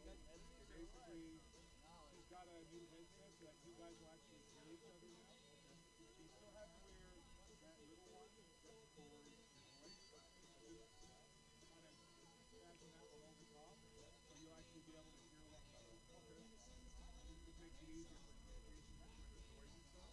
Basically, he's got a new headset that you guys will actually hear each other now. So you still have to wear that little one just for his voice. Kind of fasten that one over top, so you'll actually be able to hear one another. Okay. It makes it easier for communication with the boys and stuff.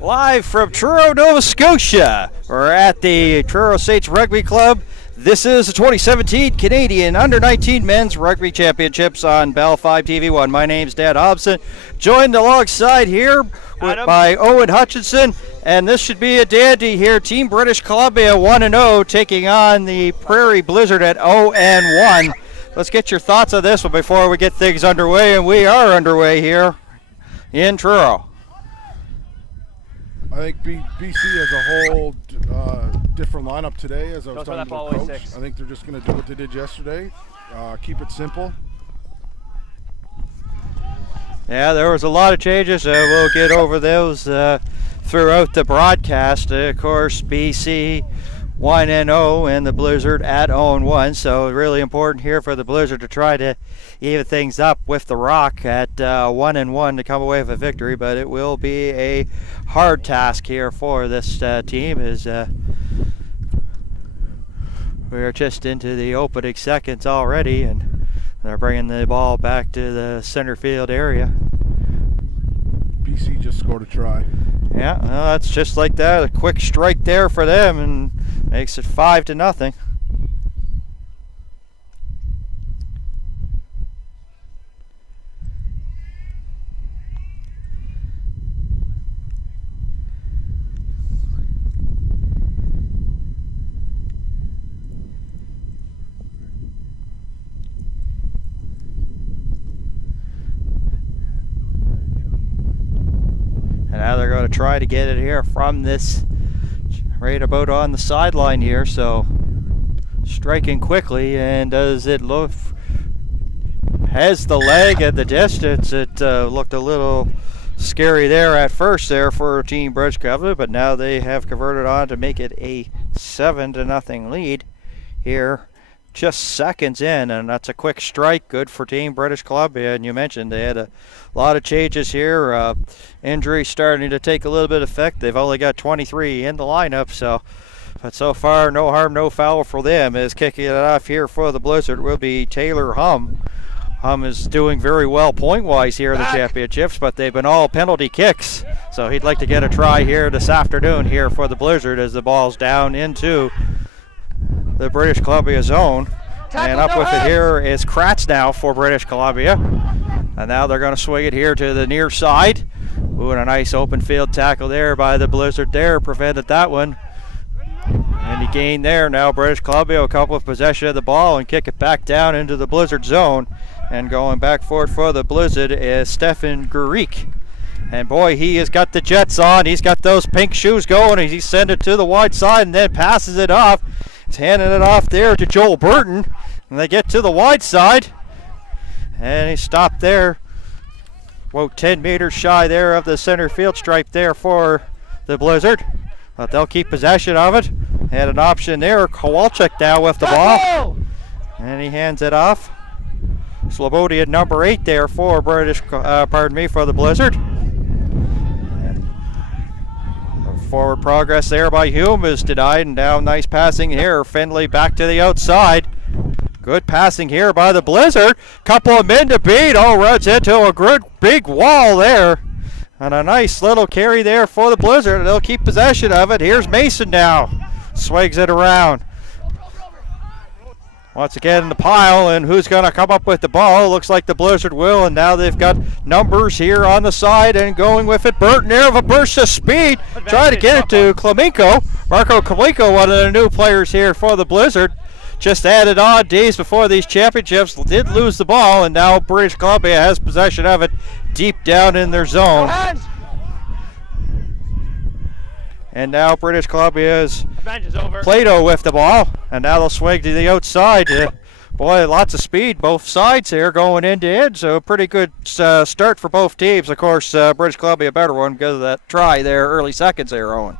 Live from Truro, Nova Scotia. We're at the Truro Saints Rugby Club. This is the 2017 Canadian Under-19 Men's Rugby Championships on Bell 5 TV1. My name's Dan Hobson, joined alongside here by Owen Hutchinson, and this should be a dandy here. Team British Columbia 1-0, taking on the Prairie Blizzard at 0-1. Let's get your thoughts on this one before we get things underway, and we are underway here in Truro. I think BC as a whole different lineup today, as I was talking to the coach. I think they're just going to do what they did yesterday, keep it simple. Yeah, there was a lot of changes. We'll get over those throughout the broadcast. Of course, BC 1-0 and the Blizzard at 0-1. So really important here for the Blizzard to try to even things up with the Rock at 1-1 to come away with a victory. But it will be a hard task here for this team, as we're just into the opening seconds already, and they're bringing the ball back to the center field area. BC just scored a try. Yeah, well, that's just like that. A quick strike there for them and makes it 5-0. And now they're going to try to get it here from this right about on the sideline here, so striking quickly, and does it look, has the leg at the distance. It looked a little scary there at first there for Team British Columbia, but now they have converted on to make it a 7-0 lead here just seconds in, and that's a quick strike, good for Team British Columbia. And you mentioned they had a lot of changes here, injuries starting to take a little bit of effect. They've only got 23 in the lineup, but so far no harm, no foul for them. As kicking it off here for the Blizzard will be Taylor Hum. Hum is doing very well point-wise here in the championships, but they've been all penalty kicks. So he'd like to get a try here this afternoon here for the Blizzard as the ball's down into the British Columbia zone. And up with it here is Kratz now for British Columbia. And now they're going to swing it here to the near side. Ooh, and a nice open field tackle there by the Blizzard there, prevented that one. And he gained there. Now British Columbia will come with possession of the ball and kick it back down into the Blizzard zone. And going back for it for the Blizzard is Stefan Gurik. And boy, he has got the Jets on. He's got those pink shoes going. He sends it to the wide side and then passes it off. He's handing it off there to Joel Burton. And they get to the wide side. And he stopped there. Whoa, 10 meters shy there of the center field stripe there for the Blizzard. But they'll keep possession of it. Had an option there. Kowalczyk now with the ball. And he hands it off. Slobodian number 8 there for for the Blizzard. Forward progress there by Hume is denied, and now nice passing here. Finley back to the outside. Good passing here by the Blizzard. Couple of men to beat. Oh, runs into a good big wall there. And a nice little carry there for the Blizzard. They'll keep possession of it. Here's Mason now. Swigs it around. Once again in the pile, and who's going to come up with the ball? Looks like the Blizzard will, and now they've got numbers here on the side and going with it. Burton there with a burst of speed. Trying to get it to Klemenko. Marco Klemenko, one of the new players here for the Blizzard. Just added on days before these championships, did lose the ball, and now British Columbia has possession of it deep down in their zone. And now British Columbia's Plato with the ball. And now they'll swing to the outside. Boy, lots of speed both sides here going end to end. So a pretty good start for both teams. Of course, British Columbia a better one because of that try there, early seconds there, Owen.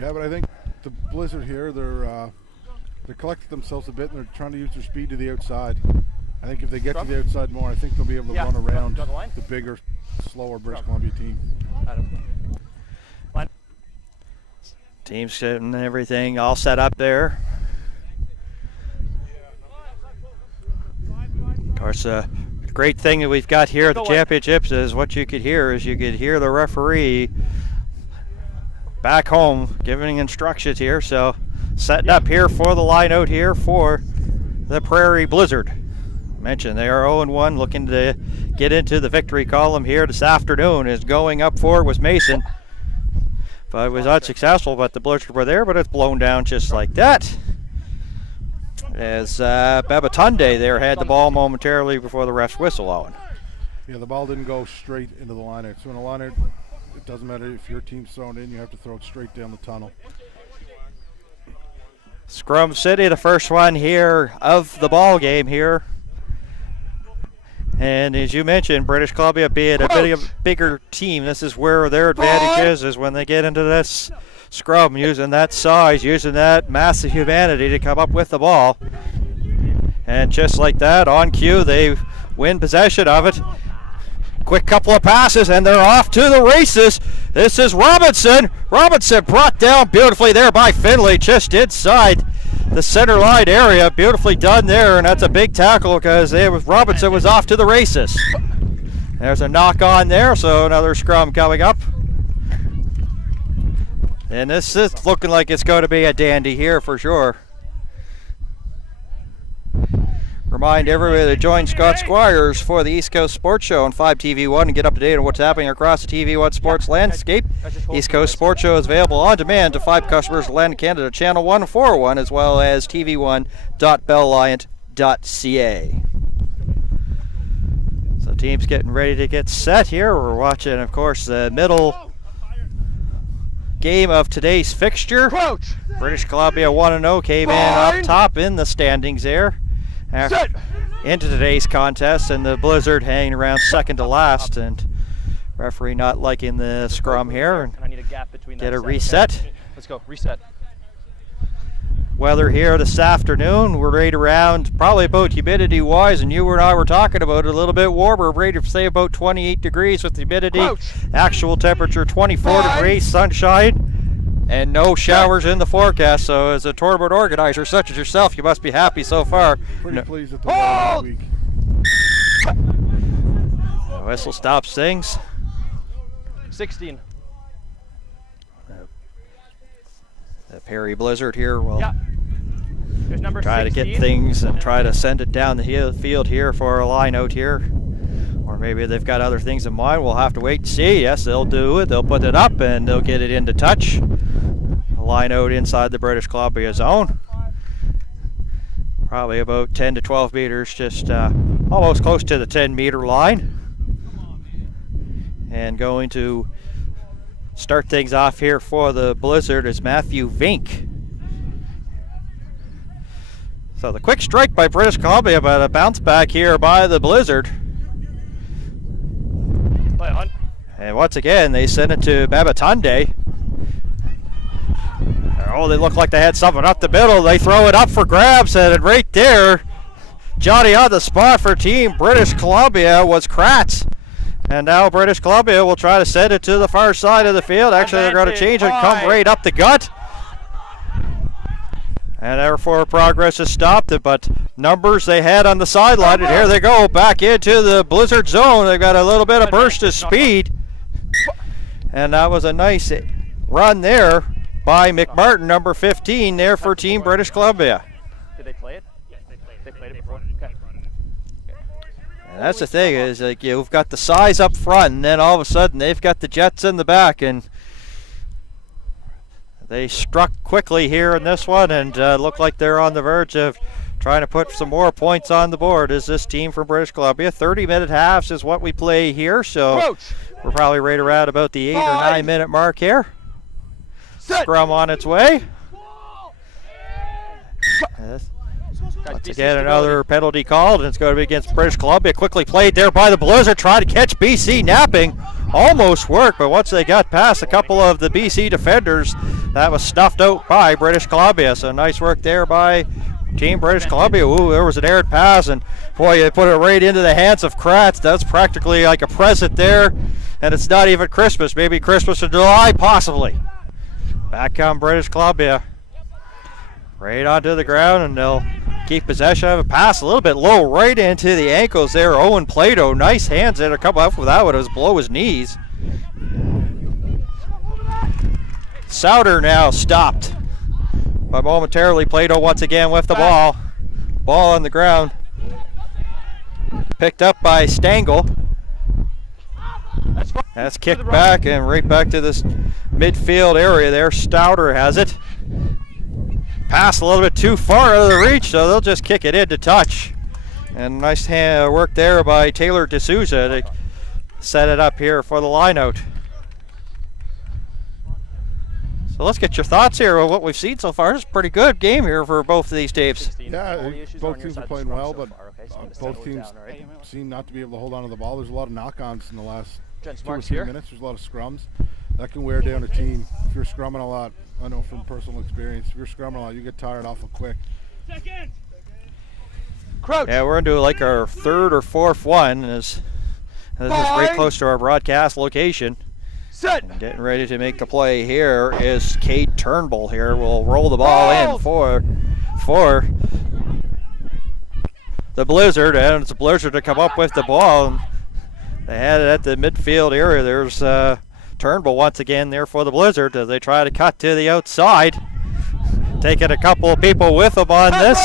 Yeah, but I think the Blizzard here, they're collecting themselves a bit and they're trying to use their speed to the outside. I think if they get to the outside more, I think they'll be able to run around the bigger, slower British Columbia team. Team's getting everything all set up there. Of course, the great thing that we've got here at the championships is what you could hear is you could hear the referee back home giving instructions here. So setting up here for the line out here for the Prairie Blizzard. Mentioned they are 0-1, looking to get into the victory column here this afternoon. Is going up for it was Mason. But it was unsuccessful, but the Blizzard were there, but it's blown down just like that. As Babatunde there had the ball momentarily before the ref's whistle on. Yeah, the ball didn't go straight into the line out. So in a line out, it doesn't matter if your team's thrown in, you have to throw it straight down the tunnel. Scrum City, the first one here of the ball game here. And as you mentioned, British Columbia being a bigger team, this is where their advantage is when they get into this scrum, using that size, using that massive humanity to come up with the ball. And just like that, on cue, they win possession of it. Quick couple of passes, and they're off to the races. This is Robinson. Robinson brought down beautifully there by Finley, just inside the center line area. Beautifully done there, and that's a big tackle because Robinson was off to the races. There's a knock on there, so another scrum coming up. And this is looking like it's going to be a dandy here for sure. Remind everybody to join Scott Squires for the East Coast Sports Show on 5TV1 and get up to date on what's happening across the TV1 sports landscape. East Coast Sports Show is available on demand to 5 customers in Atlantic Canada, Channel 141, as well as tv1.belliant.ca. So teams getting ready to get set here. We're watching, of course, the middle game of today's fixture. Crouch. British Columbia 1-0 came in up top in the standings there. Set. Into today's contest, and the Blizzard hanging around second to last, and referee not liking the scrum here, and I need a gap between get that a set, reset. okay? Let's go, reset. Weather here this afternoon, we're right around probably about humidity-wise, and you and I were talking about it, a little bit warmer, rate of say about 28 degrees with humidity. Crouch. Actual temperature 24 degrees, sunshine, and no showers in the forecast. So as a tournament organizer such as yourself, you must be happy so far. Pretty pleased with the weather this week. The whistle stops things. 16. The Perry Blizzard here will There's number try 16. to get things and try to send it down the field here for a line out here. Or maybe they've got other things in mind. We'll have to wait and see. Yes, they'll do it. They'll put it up and they'll get it into touch. A line out inside the British Columbia zone. Probably about 10 to 12 meters, just almost close to the 10-meter line. And going to start things off here for the Blizzard is Matthew Vink. So the quick strike by British Columbia, but a bounce back here by the Blizzard. And once again, they send it to Babatunde. Oh, they look like they had something up the middle. They throw it up for grabs, and right there, Johnny on the spot for Team British Columbia was Kratz. And now British Columbia will try to send it to the far side of the field. Actually, they're going to change it and come right up the gut. And therefore, progress is stopped. But numbers they had on the sideline, and here they go back into the Blizzard zone. They've got a little bit of burst of speed. And that was a nice run there by McMartin, number 15, there for Team British Columbia. Did they play it? Yes, they played it before. Okay. And that's the thing, is like you've got the size up front, and then all of a sudden they've got the Jets in the back, and they struck quickly here in this one, and look like they're on the verge of trying to put some more points on the board. Is this team from British Columbia? 30-minute halves is what we play here, so we're probably right around about the 8 or 9 minute mark here. Scrum on its way. Once again, another penalty called, and it's going to be against British Columbia. Quickly played there by the Blizzard, trying to catch BC napping. Almost worked, but once they got past a couple of the BC defenders, that was stuffed out by British Columbia. So nice work there by Team British Columbia. Ooh, there was an aired pass, and boy, they put it right into the hands of Kratz. That's practically like a present there, and it's not even Christmas. Maybe Christmas in July, possibly. Back come British Columbia. Right onto the ground, and they'll keep possession of a pass a little bit low right into the ankles there. Owen Plato, nice hands there to come up with that one. It was below his knees. Souter now stopped, but momentarily Plato once again with the ball. Ball on the ground. Picked up by Stengel. That's kicked back and right back to this midfield area there. Stouter has it. Pass a little bit too far out of the reach, so they'll just kick it into touch. And nice work there by Taylor D'Souza to set it up here for the line-out. So let's get your thoughts here on what we've seen so far. It's a pretty good game here for both of these teams. Yeah, both teams are playing well, but both teams seem not to be able to hold on to the ball. There's a lot of knock-ons in the last 2 or 3 minutes. There's a lot of scrums. That can wear down a team. If you're scrumming a lot, I know from personal experience, if you're scrumming a lot, you get tired awful quick. Crouch. Yeah, we're into like our 3rd or 4th one. This is right close to our broadcast location. Set. And getting ready to make the play here is Cade Turnbull here. We'll roll the ball in for the Blizzard, and it's a Blizzard to come up with the ball. And they had it at the midfield area. There's Turnbull once again there for the Blizzard as they try to cut to the outside. Taking a couple of people with them on this,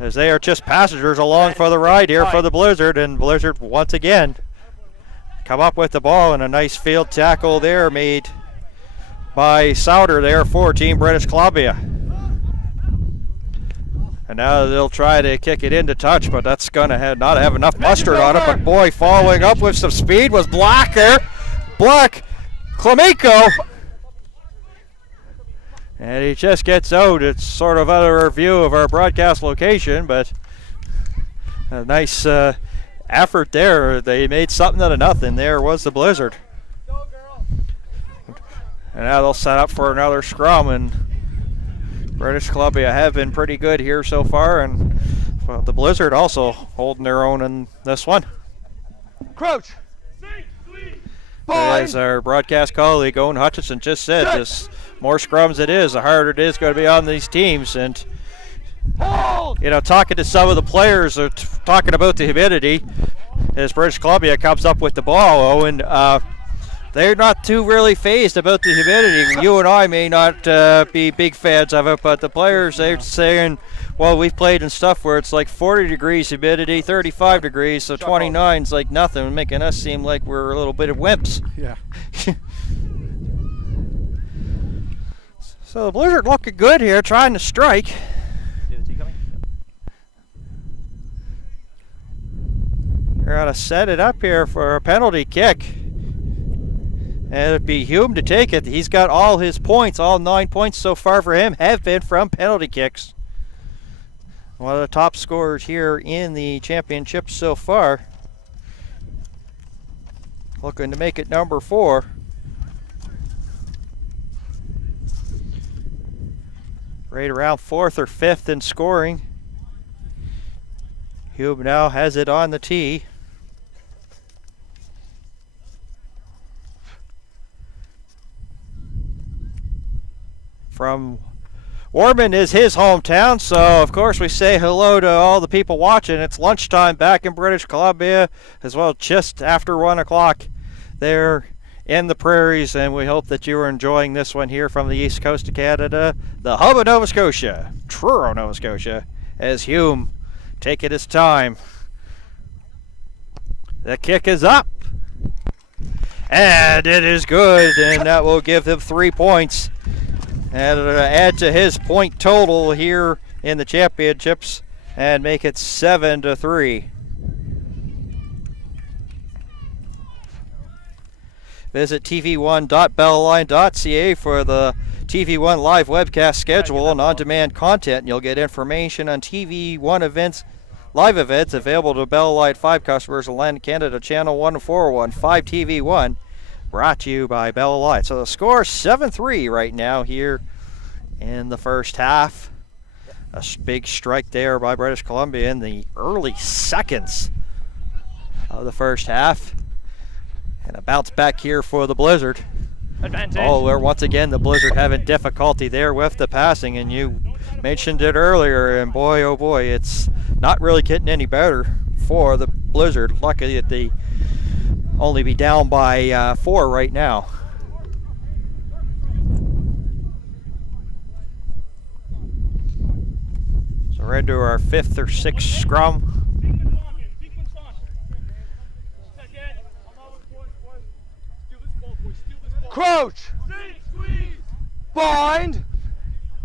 as they are just passengers along for the ride here for the Blizzard. And Blizzard once again come up with the ball, and a nice field tackle there made by Souter there for Team British Columbia. And now they'll try to kick it into touch, but that's going to not have enough mustard on it. But boy, following up with some speed was Black there. Black, Clemenco. And he just gets out. It's sort of out of our view of our broadcast location, but a nice effort there. They made something out of nothing. There was the Blizzard. And now they'll set up for another scrum, and British Columbia have been pretty good here so far, and the Blizzard also holding their own in this one. Crouch. As our broadcast colleague Owen Hutchinson just said, the more scrums it is, the harder it is going to be on these teams. And you know, talking to some of the players, are talking about the humidity as British Columbia comes up with the ball. Owen, they're not too really phased about the humidity. You and I may not be big fans of it, but the players, they're saying, well, we've played in stuff where it's like 40 degrees humidity, 35 degrees, so 29's like nothing, making us seem like we're a little bit of wimps. Yeah. So the Blizzard looking good here, trying to strike. They're going to set it up here for a penalty kick. And it'd be Hume to take it. He's got all his points, all 9 points so far for him have been from penalty kicks. One of the top scorers here in the championship so far. Looking to make it number 4. Right around 4th or 5th in scoring. Hume now has it on the tee. From Ormond is his hometown, so of course we say hello to all the people watching. It's lunchtime back in British Columbia, as well just after 1 o'clock there in the prairies, and we hope that you are enjoying this one here from the east coast of Canada, the hub of Nova Scotia, Truro, Nova Scotia, as Hume taking his time. The kick is up, and it is good, and that will give him 3 points. And it'll add to his point total here in the championships and make it 7-3. Visit tv1.bellline.ca for the TV1 live webcast schedule and on-demand content. And you'll get information on TV1 events, live events available to Bell Line 5 customers in Atlantic Canada, channel 1415 TV1. Brought to you by Bell Light. So the score is 7-3 right now here in the first half. A big strike there by British Columbia in the early seconds of the first half. And a bounce back here for the Blizzard. Advantage. Oh, where once again the Blizzard having difficulty there with the passing, and you mentioned it earlier, and boy oh boy, it's not really getting any better for the Blizzard. Lucky that they only be down by 4 right now. So we're into our 5th or 6th scrum. Crouch. Bind.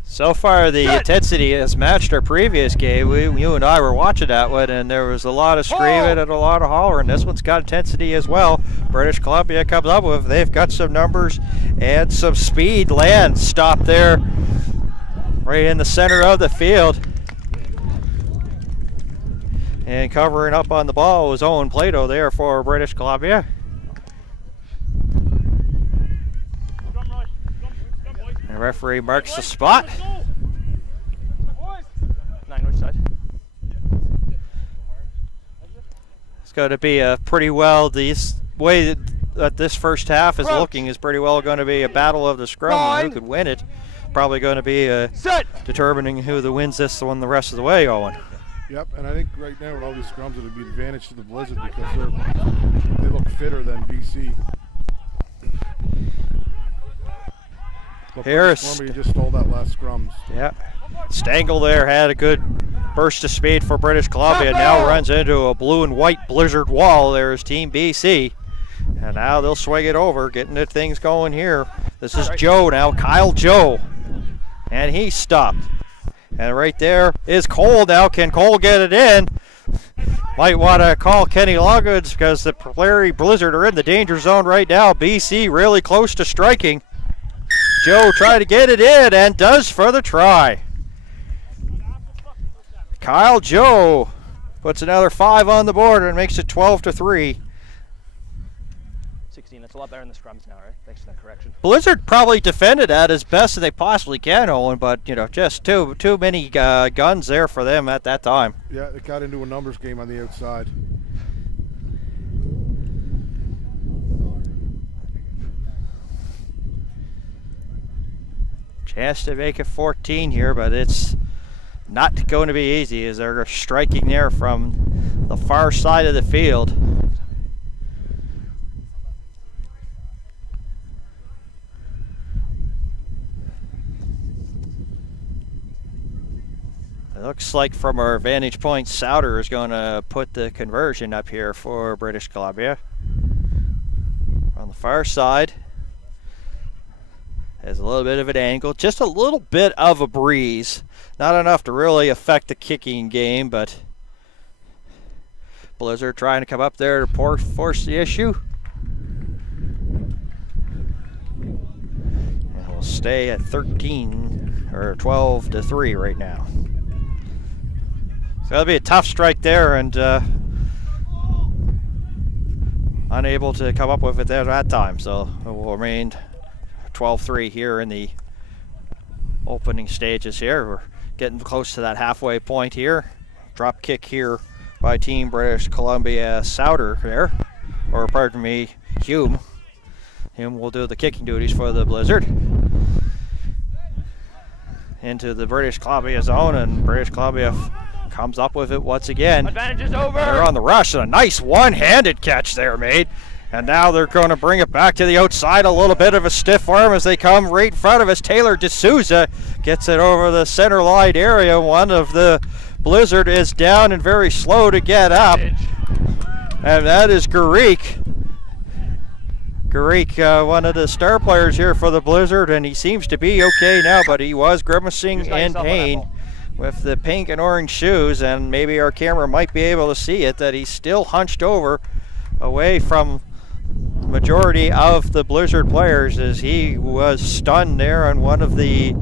So far the intensity has matched our previous game. You and I were watching that one, and there was a lot of screaming and a lot of hollering. This one's got intensity as well. British Columbia comes up with, they've got some numbers and some speed. Land stop there right in the center of the field. And covering up on the ball was Owen Plato there for British Columbia. The referee marks the spot. 9 which side? It's going to be a pretty well, the way that this first half is looking is pretty well going to be a battle of the scrum. And who could win it? Probably going to be determining who wins this one the rest of the way, Owen. Yep, and I think right now with all these scrums it'll be an advantage to the Blizzard because they look fitter than BC. Harris. Columbia just stole that last scrum. Yeah. Stengel there had a good burst of speed for British Columbia. Now runs into a blue and white Blizzard wall. There's Team BC. And now they'll swing it over, getting the things going here. This is Joe now, Kyle Joe. And he stopped. And right there is Cole now. Can Cole get it in? Might want to call Kenny Loggins because the Prairie Blizzard are in the danger zone right now. BC really close to striking. Joe trying to get it in and does for the try. Kyle Joe puts another 5 on the board and makes it 12-3. 16, that's a lot better than the scrums now, right? Thanks for that correction. Blizzard probably defended that as best as they possibly can, Owen, but you know, just too many guns there for them at that time. Yeah, it got into a numbers game on the outside. Chance to make it 14 here, but it's not going to be easy as they're striking there from the far side of the field. It looks like from our vantage point, Souter is going to put the conversion up here for British Columbia. On the far side, has a little bit of an angle, just a little bit of a breeze. Not enough to really affect the kicking game, but Blizzard trying to come up there to force the issue. And we'll stay at 13 or 12-3 right now. So that'll be a tough strike there, and unable to come up with it there at that time. So it will remain 12-3 here in the opening stages here. We're getting close to that halfway point here. Drop kick here by Team British Columbia Souter there, or pardon me, Hume. Hume will do the kicking duties for the Blizzard. Into the British Columbia zone, and British Columbia comes up with it once again. Advantage is over. They're on the rush, and a nice one-handed catch there made. And now they're going to bring it back to the outside. A little bit of a stiff arm as they come right in front of us. Taylor D'Souza gets it over the center line area. One of the Blizzard is down and very slow to get up. And that is Garik. Garik, one of the star players here for the Blizzard, and he seems to be okay now, but he was grimacing in pain with the pink and orange shoes, and maybe our camera might be able to see it, that he's still hunched over away from the majority of the Blizzard players as he was stunned there on one of the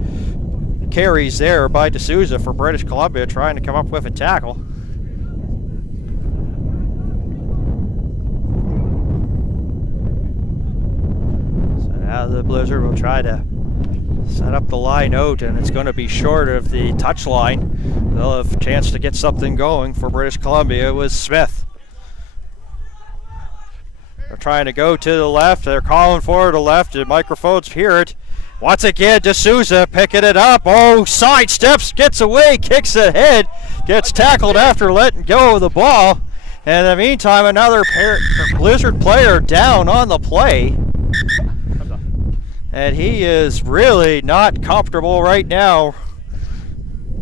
carries there by D'Souza for British Columbia, trying to come up with a tackle. So now the Blizzard will try to set up the line out, and it's going to be short of the touch line. They'll have a chance to get something going for British Columbia. It was Smith. They're trying to go to the left. They're calling for the left. The microphones hear it. Once again, D'Souza picking it up. Oh, sidesteps, gets away, kicks ahead, gets tackled after letting go of the ball. And in the meantime, another Blizzard player down on the play. And he is really not comfortable right now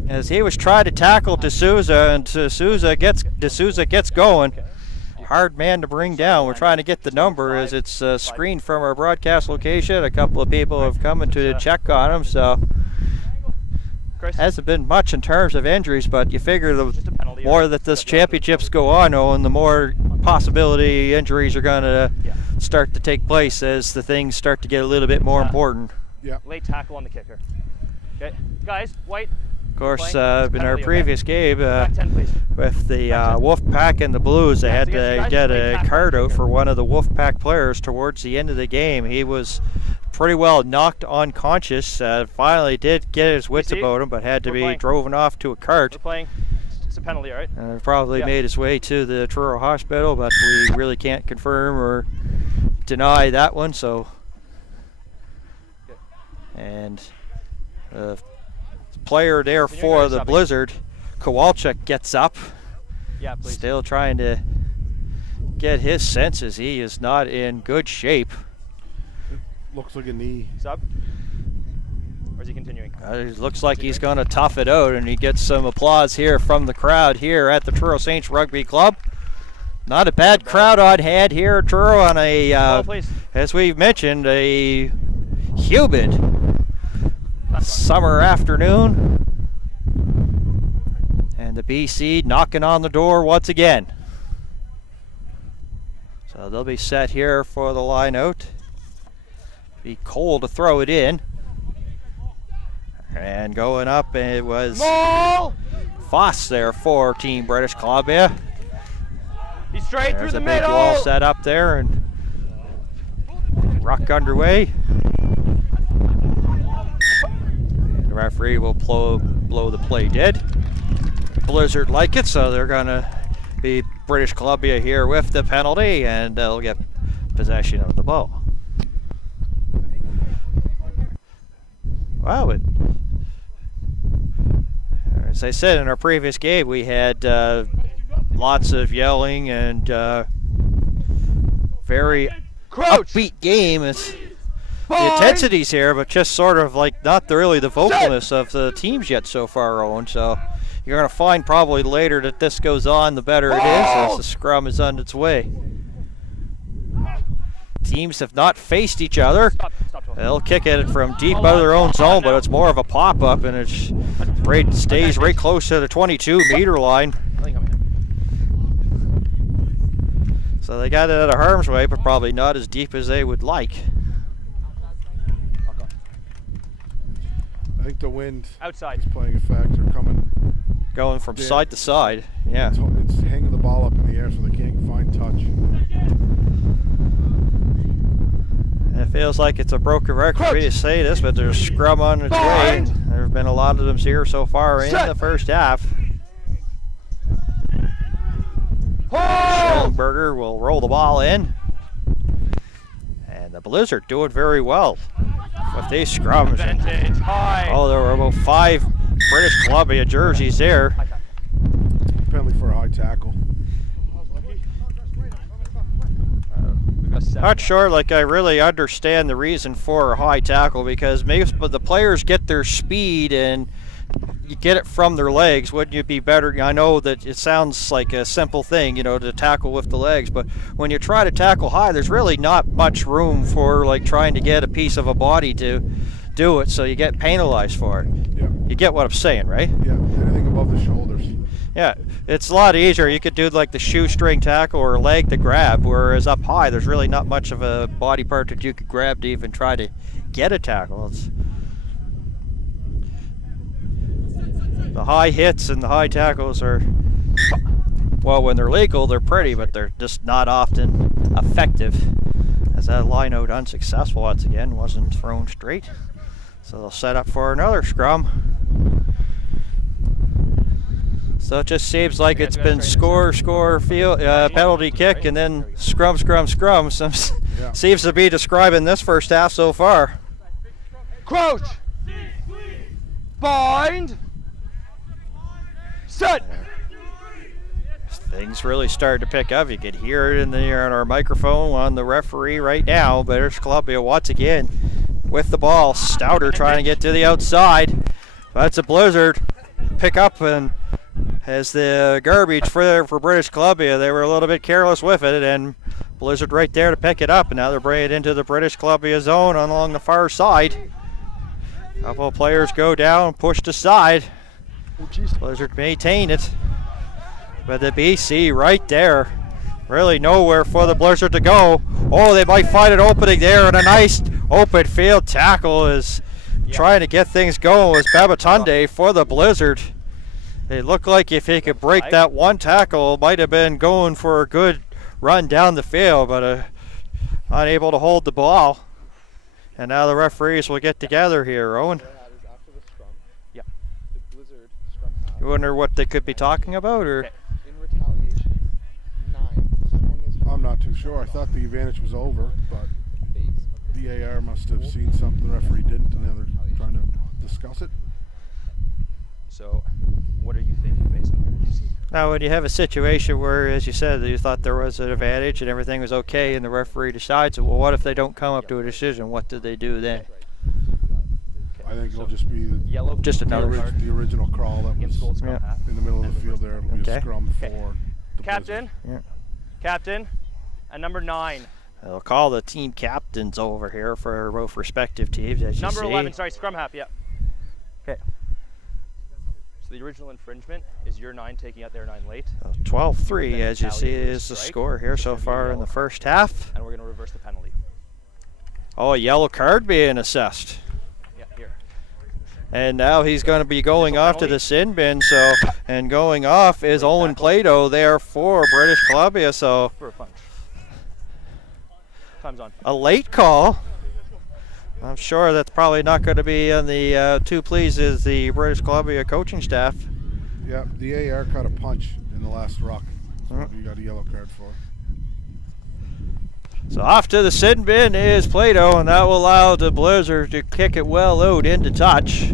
as he was trying to tackle D'Souza, and D'Souza gets going. Hard man to bring down. We're trying to get the number as it's screened from our broadcast location. A couple of people have come in to check on him, so hasn't been much in terms of injuries, but you figure the more that this championships go on, and the more possibility injuries are going to start to take place as the things start to get a little bit more important. Yeah. Late tackle on the kicker. Okay, guys, white. Of course, in our previous game Please. with the Wolfpack and the Blues, they had to get a card out for one of the Wolfpack players towards the end of the game. He was pretty well knocked unconscious. Finally did get his wits about him, but had to be driven off to a cart. We're playing. It's a penalty, all right? Probably made his way to the Truro Hospital, but we really can't confirm or deny that one. So, and player there for the Blizzard, Kowalczyk, gets up. Yeah, please. Still trying to get his senses. He is not in good shape. Looks like a knee. Sub? Or is he continuing? It looks like he's going to tough it out, and he gets some applause here from the crowd here at the Truro Saints Rugby Club. Not a bad crowd on hand here at Truro on a, as we've mentioned, a humid summer afternoon, and the BC knocking on the door once again. So they'll be set here for the line out. Be cold to throw it in. And going up, it was Ball! Foss there for Team British Columbia. He's straight There's through a the big middle. wall set up there, and ruck underway. And the referee will blow the play dead. Blizzard like it, so they're gonna be British Columbia here with the penalty, and they'll get possession of the ball. Wow, as I said in our previous game, we had lots of yelling and very upbeat game. It's the intensity's here, but just sort of like not really the vocalness of the teams yet so far, Owen. So you're going to find probably later that this goes on, the better it is as the scrum is on its way. Teams have not faced each other. They'll kick at it from deep out of their own zone, but it's more of a pop-up, and it stays right close to the 22-meter line. So they got it out of harm's way, but probably not as deep as they would like. I think the wind Outside. is playing a factor, Going from side to side, yeah. It's hanging the ball up in the air so they can't find touch. And it feels like it's a broken record for me to say this, but there's a scrum on its way. And there have been a lot of them here so far in the first half. Schellenberger will roll the ball in. And the Blizzard doing very well with these scrums. Oh, there were about 5 British Columbia jerseys there. Penalty for a high tackle. Not sure, like I really understand the reason for a high tackle, because but the players get their speed and you get it from their legs. Wouldn't it be better? I know that it sounds like a simple thing, you know, to tackle with the legs, but when you try to tackle high, there's really not much room for like trying to get a piece of a body to do it, so you get penalized for it. Yeah. You get what I'm saying, right? Yeah, anything above the shoulders. Yeah, it's a lot easier. You could do like the shoestring tackle or leg to grab, whereas up high, there's really not much of a body part that you could grab to even try to get a tackle. The high hits and the high tackles are, well, when they're legal, they're pretty, but they're just not often effective. As that line out unsuccessful once again, wasn't thrown straight. So they'll set up for another scrum. So it just seems like it's been score, field, penalty kick, and then scrum. Seems to be describing this first half so far. Crouch! Bind! Set! Things really started to pick up. You could hear it on our microphone on the referee right now. British Columbia once again with the ball. Stouter trying to get to the outside. That's a Blizzard pick up, and as the garbage for British Columbia, they were a little bit careless with it, and Blizzard right there to pick it up, and now they're bringing it into the British Columbia zone along the far side. A couple of players go down, pushed aside. Blizzard maintain it, but the BC right there, really nowhere for the Blizzard to go. Oh, they might find an opening there, and a nice open field tackle is trying to get things going with Babatunde for the Blizzard. It looked like if he could break that one tackle, might have been going for a good run down the field, but unable to hold the ball. And now the referees will get together here, Owen. Yeah. You wonder what they could be talking about, or? In retaliation, 9. I'm not too sure. I thought the advantage was over, but VAR must have seen something the referee didn't, and now they're trying to discuss it. So, what are you thinking based on what you see? Now, when you have a situation where, as you said, you thought there was an advantage and everything was okay, and the referee decides, well, what if they don't come up to a decision? What do they do then? I think it'll just be the, Yellow. Just another the original crawl that Against goal was scrum Yeah. half. in the middle of the field there. It'll be Okay. a scrum for the Captain. Yeah. Captain. And number 9. They'll call the team captains over here for both respective teams, as you Number see. 11. Sorry, scrum half. Yeah. Okay. So the original infringement is your 9 taking out their 9 late. 12-3, as you see, Retaliated is the strike. score here so far in the first half. And we're going to reverse the penalty. Oh, a yellow card being assessed. Yeah, here. And now he's going to be going off to the sin bin. So, and going off is Owen Plato there for British Columbia. So, For a punch. Time's on. a late call. I'm sure that's probably not going to be on the too pleased as the British Columbia coaching staff. Yeah, the AR caught a punch in the last rock. That's what you got a yellow card for. So off to the sin bin is Plato, and that will allow the Blizzard to kick it well out into touch.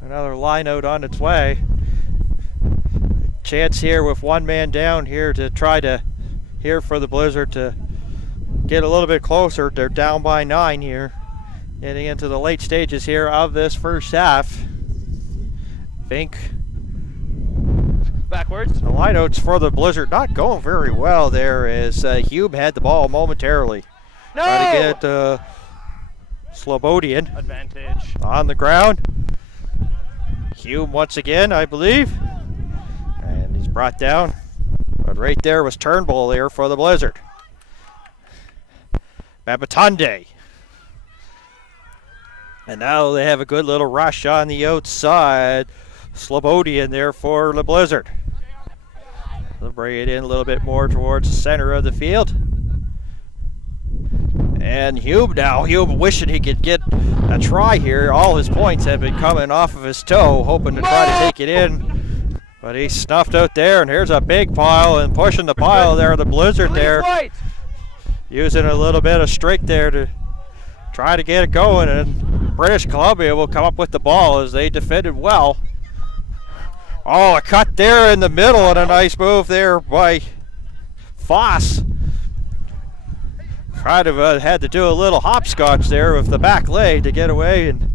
Another line out on its way. Chance here with one man down here to try to here for the Blizzard to get a little bit closer. They're down by 9 here, getting into the late stages here of this first half. Fink. Backwards. The lineouts for the Blizzard not going very well there as Hume had the ball momentarily. No! Trying to get it Slobodian Advantage. on the ground. Hume once again, I believe. And he's brought down. But right there was Turnbull there for the Blizzard. Babatunde. And now they have a good little rush on the outside. Slobodian there for the Blizzard. They'll bring it in a little bit more towards the center of the field. And Hume now. Hume wishing he could get a try here. All his points have been coming off of his toe, hoping to try to take it in. But he's snuffed out there, and here's a big pile, and pushing the pile there, the Blizzard there. Using a little bit of strength there to try to get it going, and British Columbia will come up with the ball as they defended well. Oh, a cut there in the middle and a nice move there by Foss. Kind of had to do a little hopscotch there with the back leg to get away and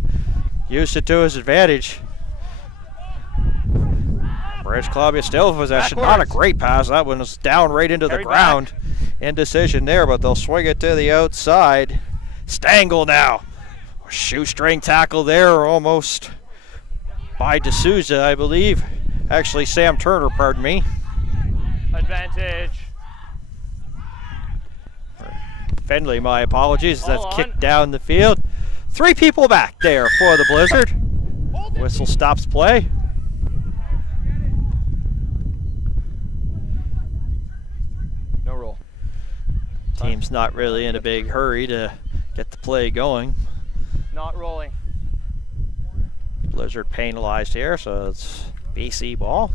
used it to his advantage. British Columbia still in possession. Not a great pass. That one was down right into the ground. Indecision there, but they'll swing it to the outside. Stangle now. Shoestring tackle there almost by D'Souza, I believe. Actually, Sam Turner, pardon me. Advantage. Fendley, my apologies. That's kicked down the field. 3 people back there for the Blizzard. Whistle stops play. No roll. Team's not really in a big hurry to get the play going. Not rolling. Blizzard penalized here, so it's BC ball.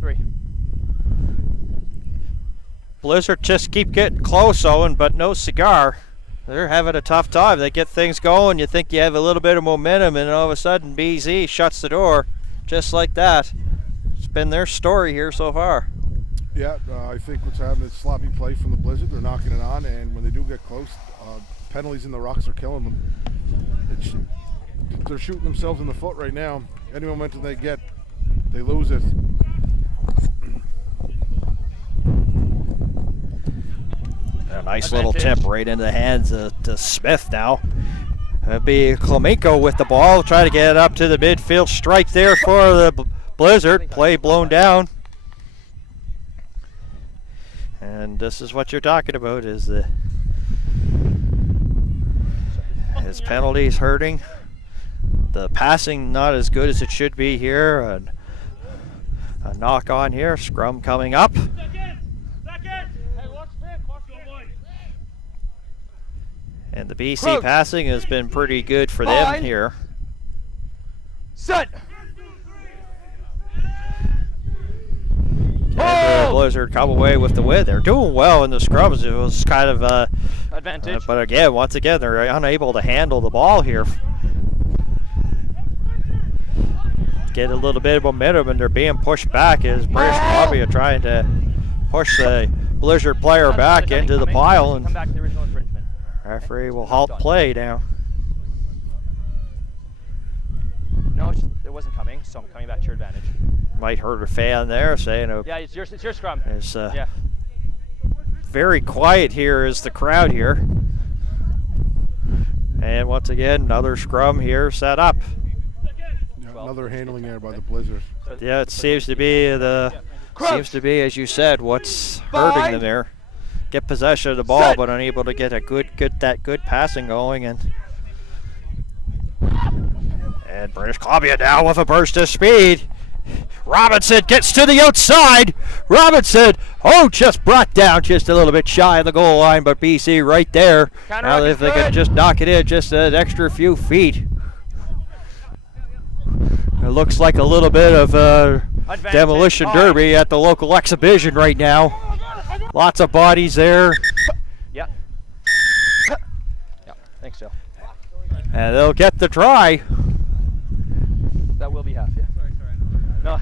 3. Blizzard just keep getting close, Owen, but no cigar. They're having a tough time. They get things going. You think you have a little bit of momentum, and all of a sudden BZ shuts the door just like that. It's been their story here so far. Yeah, I think what's happening is sloppy play from the Blizzard. They're knocking it on, and when they do get close, penalties in the rocks are killing them. They're shooting themselves in the foot right now. Any momentum they get, they lose it. A nice little tip right into the hands to Smith now. It'll be Klemenko with the ball. Try to get it up to the midfield strike there for the Blizzard. Play blown down. And this is what you're talking about, is his penalties hurting. The passing not as good as it should be here. And a knock on here. Scrum coming up. And the BC passing has been pretty good for them here. Set. And the Blizzard come away with the win. They're doing well in the scrums. It was kind of advantage. But again, once again, they're unable to handle the ball here. Get a little bit of momentum, and they're being pushed back as British Columbia trying to push the Blizzard player back into the pile. And come back to the original infringement. Referee will halt play now. No, it wasn't coming, so I'm coming back to your advantage. Might heard a fan there saying, yeah, it's your scrum. It's yeah. Very quiet here is the crowd here. And once again, another scrum here set up. Yeah, another handling there by the Blizzard. Yeah, it seems to be as you said, what's hurting them there get possession of the ball, but unable to get a good passing going. And British Columbia now with a burst of speed. Robinson gets to the outside. Robinson, just brought down just a little bit shy of the goal line, but BC right there. Now if they can just knock it in just an extra few feet. It looks like a little bit of a demolition derby at the local exhibition right now. Lots of bodies there. Yeah. Yeah. Thanks, Joe. And they'll get the try. That will be half, yeah. No,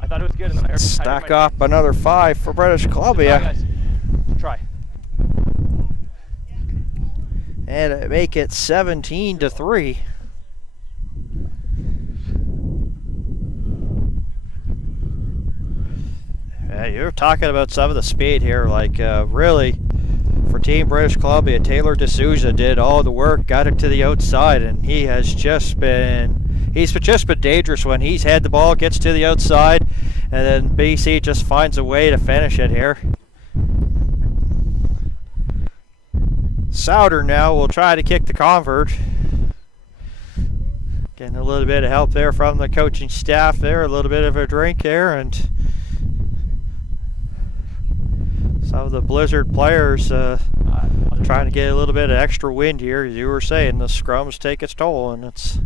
I thought it was good. And then I heard Stack up another 5 for British Columbia. Try. And make it 17-3. You're talking about some of the speed here, like really, for Team British Columbia, Taylor D'Souza did all the work, got it to the outside, and he's just been dangerous when he's had the ball, gets to the outside, and then BC just finds a way to finish it here. Souter now will try to kick the convert. Getting a little bit of help there from the coaching staff there, a little bit of a drink there, and some of the Blizzard players trying to get a little bit of extra wind here. As you were saying, the scrums take its toll, and it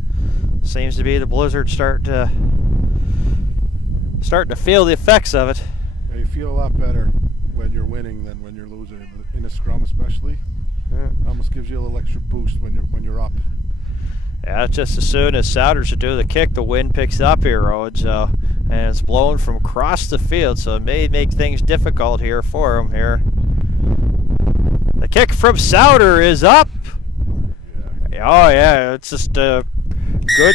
seems to be the Blizzard starting to feel the effects of it. Yeah, you feel a lot better when you're winning than when you're losing, in a scrum especially. Yeah. It almost gives you a little extra boost when you're up. Yeah, just as soon as Souders should do the kick, the wind picks up here, Rhodes, and it's blowing from across the field, so it may make things difficult here for him here. The kick from Souter is up. Yeah. Oh yeah, it's just good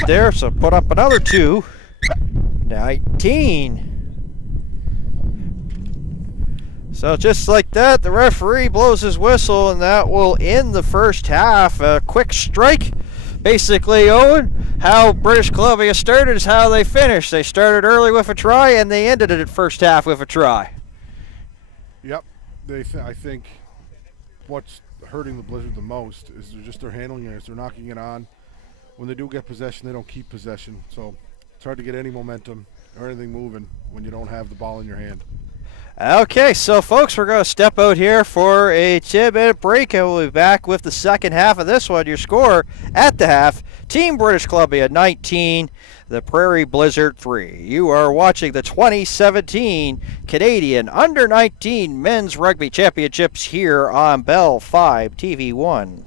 there. So put up another 2. 19. So just like that, the referee blows his whistle, and that will end the first half. A quick strike. Basically, Owen, how British Columbia started is how they finished. They started early with a try, and they ended it at first half with a try. Yep. I think what's hurting the Blizzard the most is just their handling it. They're knocking it on. When they do get possession, they don't keep possession. So it's hard to get any momentum or anything moving when you don't have the ball in your hand. Okay, so folks, we're going to step out here for a 10-minute break, and we'll be back with the second half of this one. Your score at the half, Team British Columbia 19, the Prairie Blizzard 3. You are watching the 2017 Canadian Under-19 Men's Rugby Championships here on Bell 5 TV1.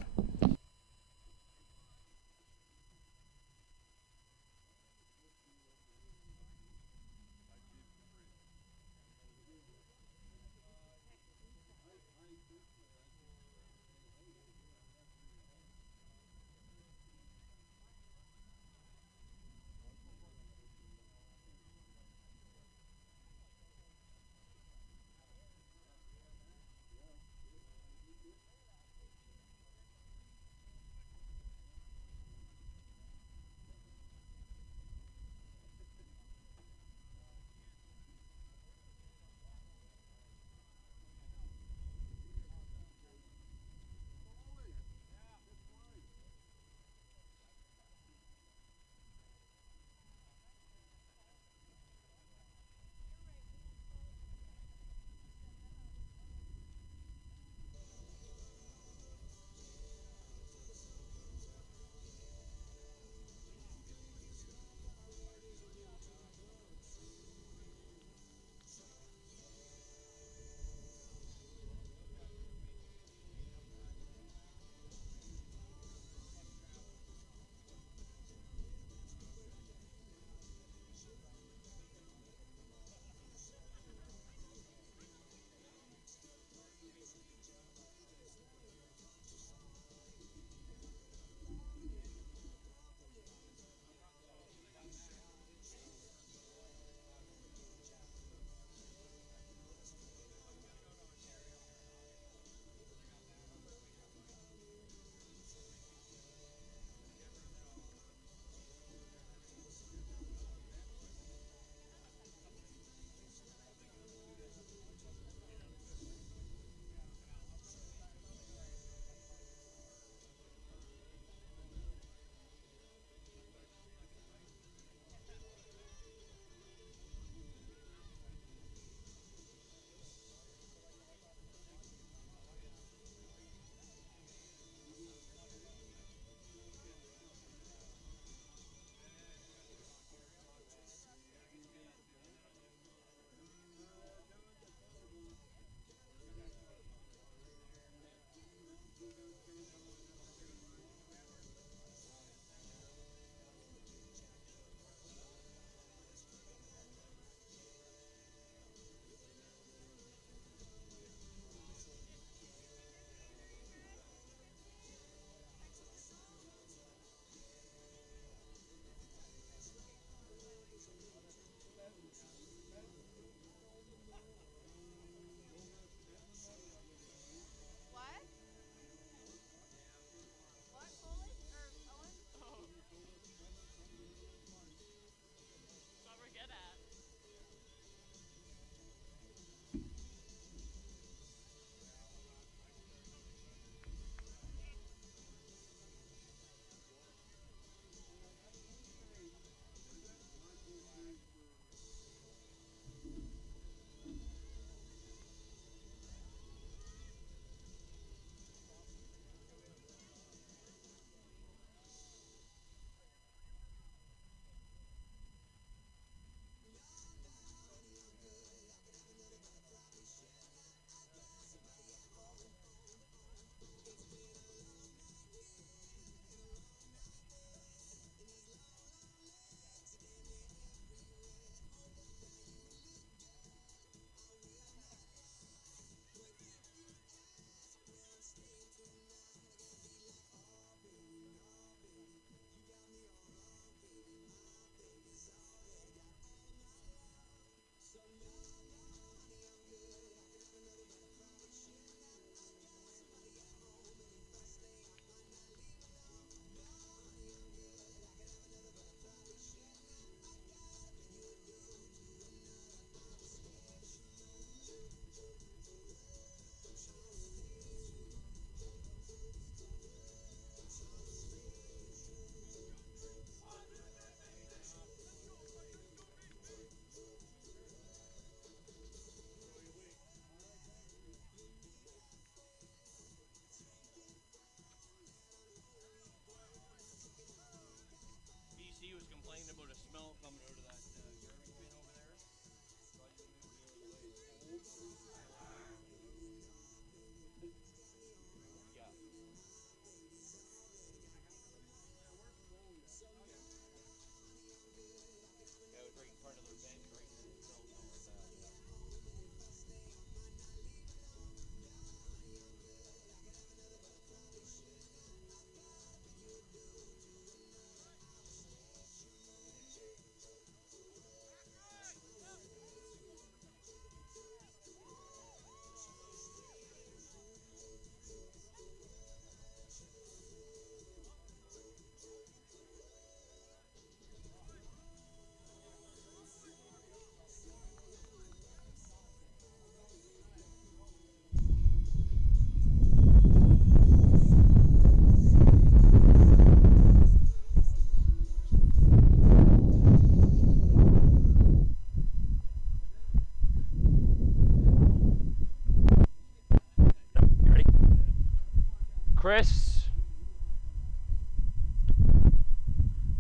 Chris.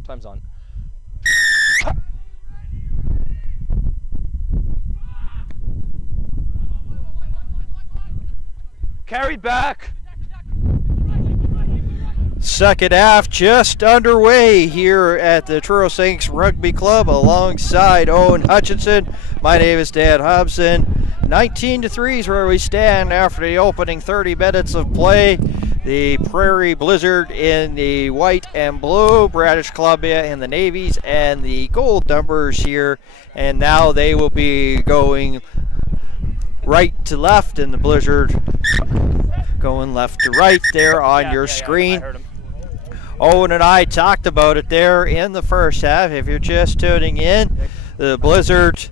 Time's on. Carried back. Second half just underway here at the Truro Saints Rugby Club alongside Owen Hutchinson. My name is Dan Hobson. 19-3 is where we stand after the opening 30 minutes of play. The Prairie Blizzard in the white and blue, British Columbia in the navies and the gold numbers here. And now they will be going right to left, and the Blizzard going left to right there on your screen. Owen and I talked about it there in the first half. If you're just tuning in, the Blizzard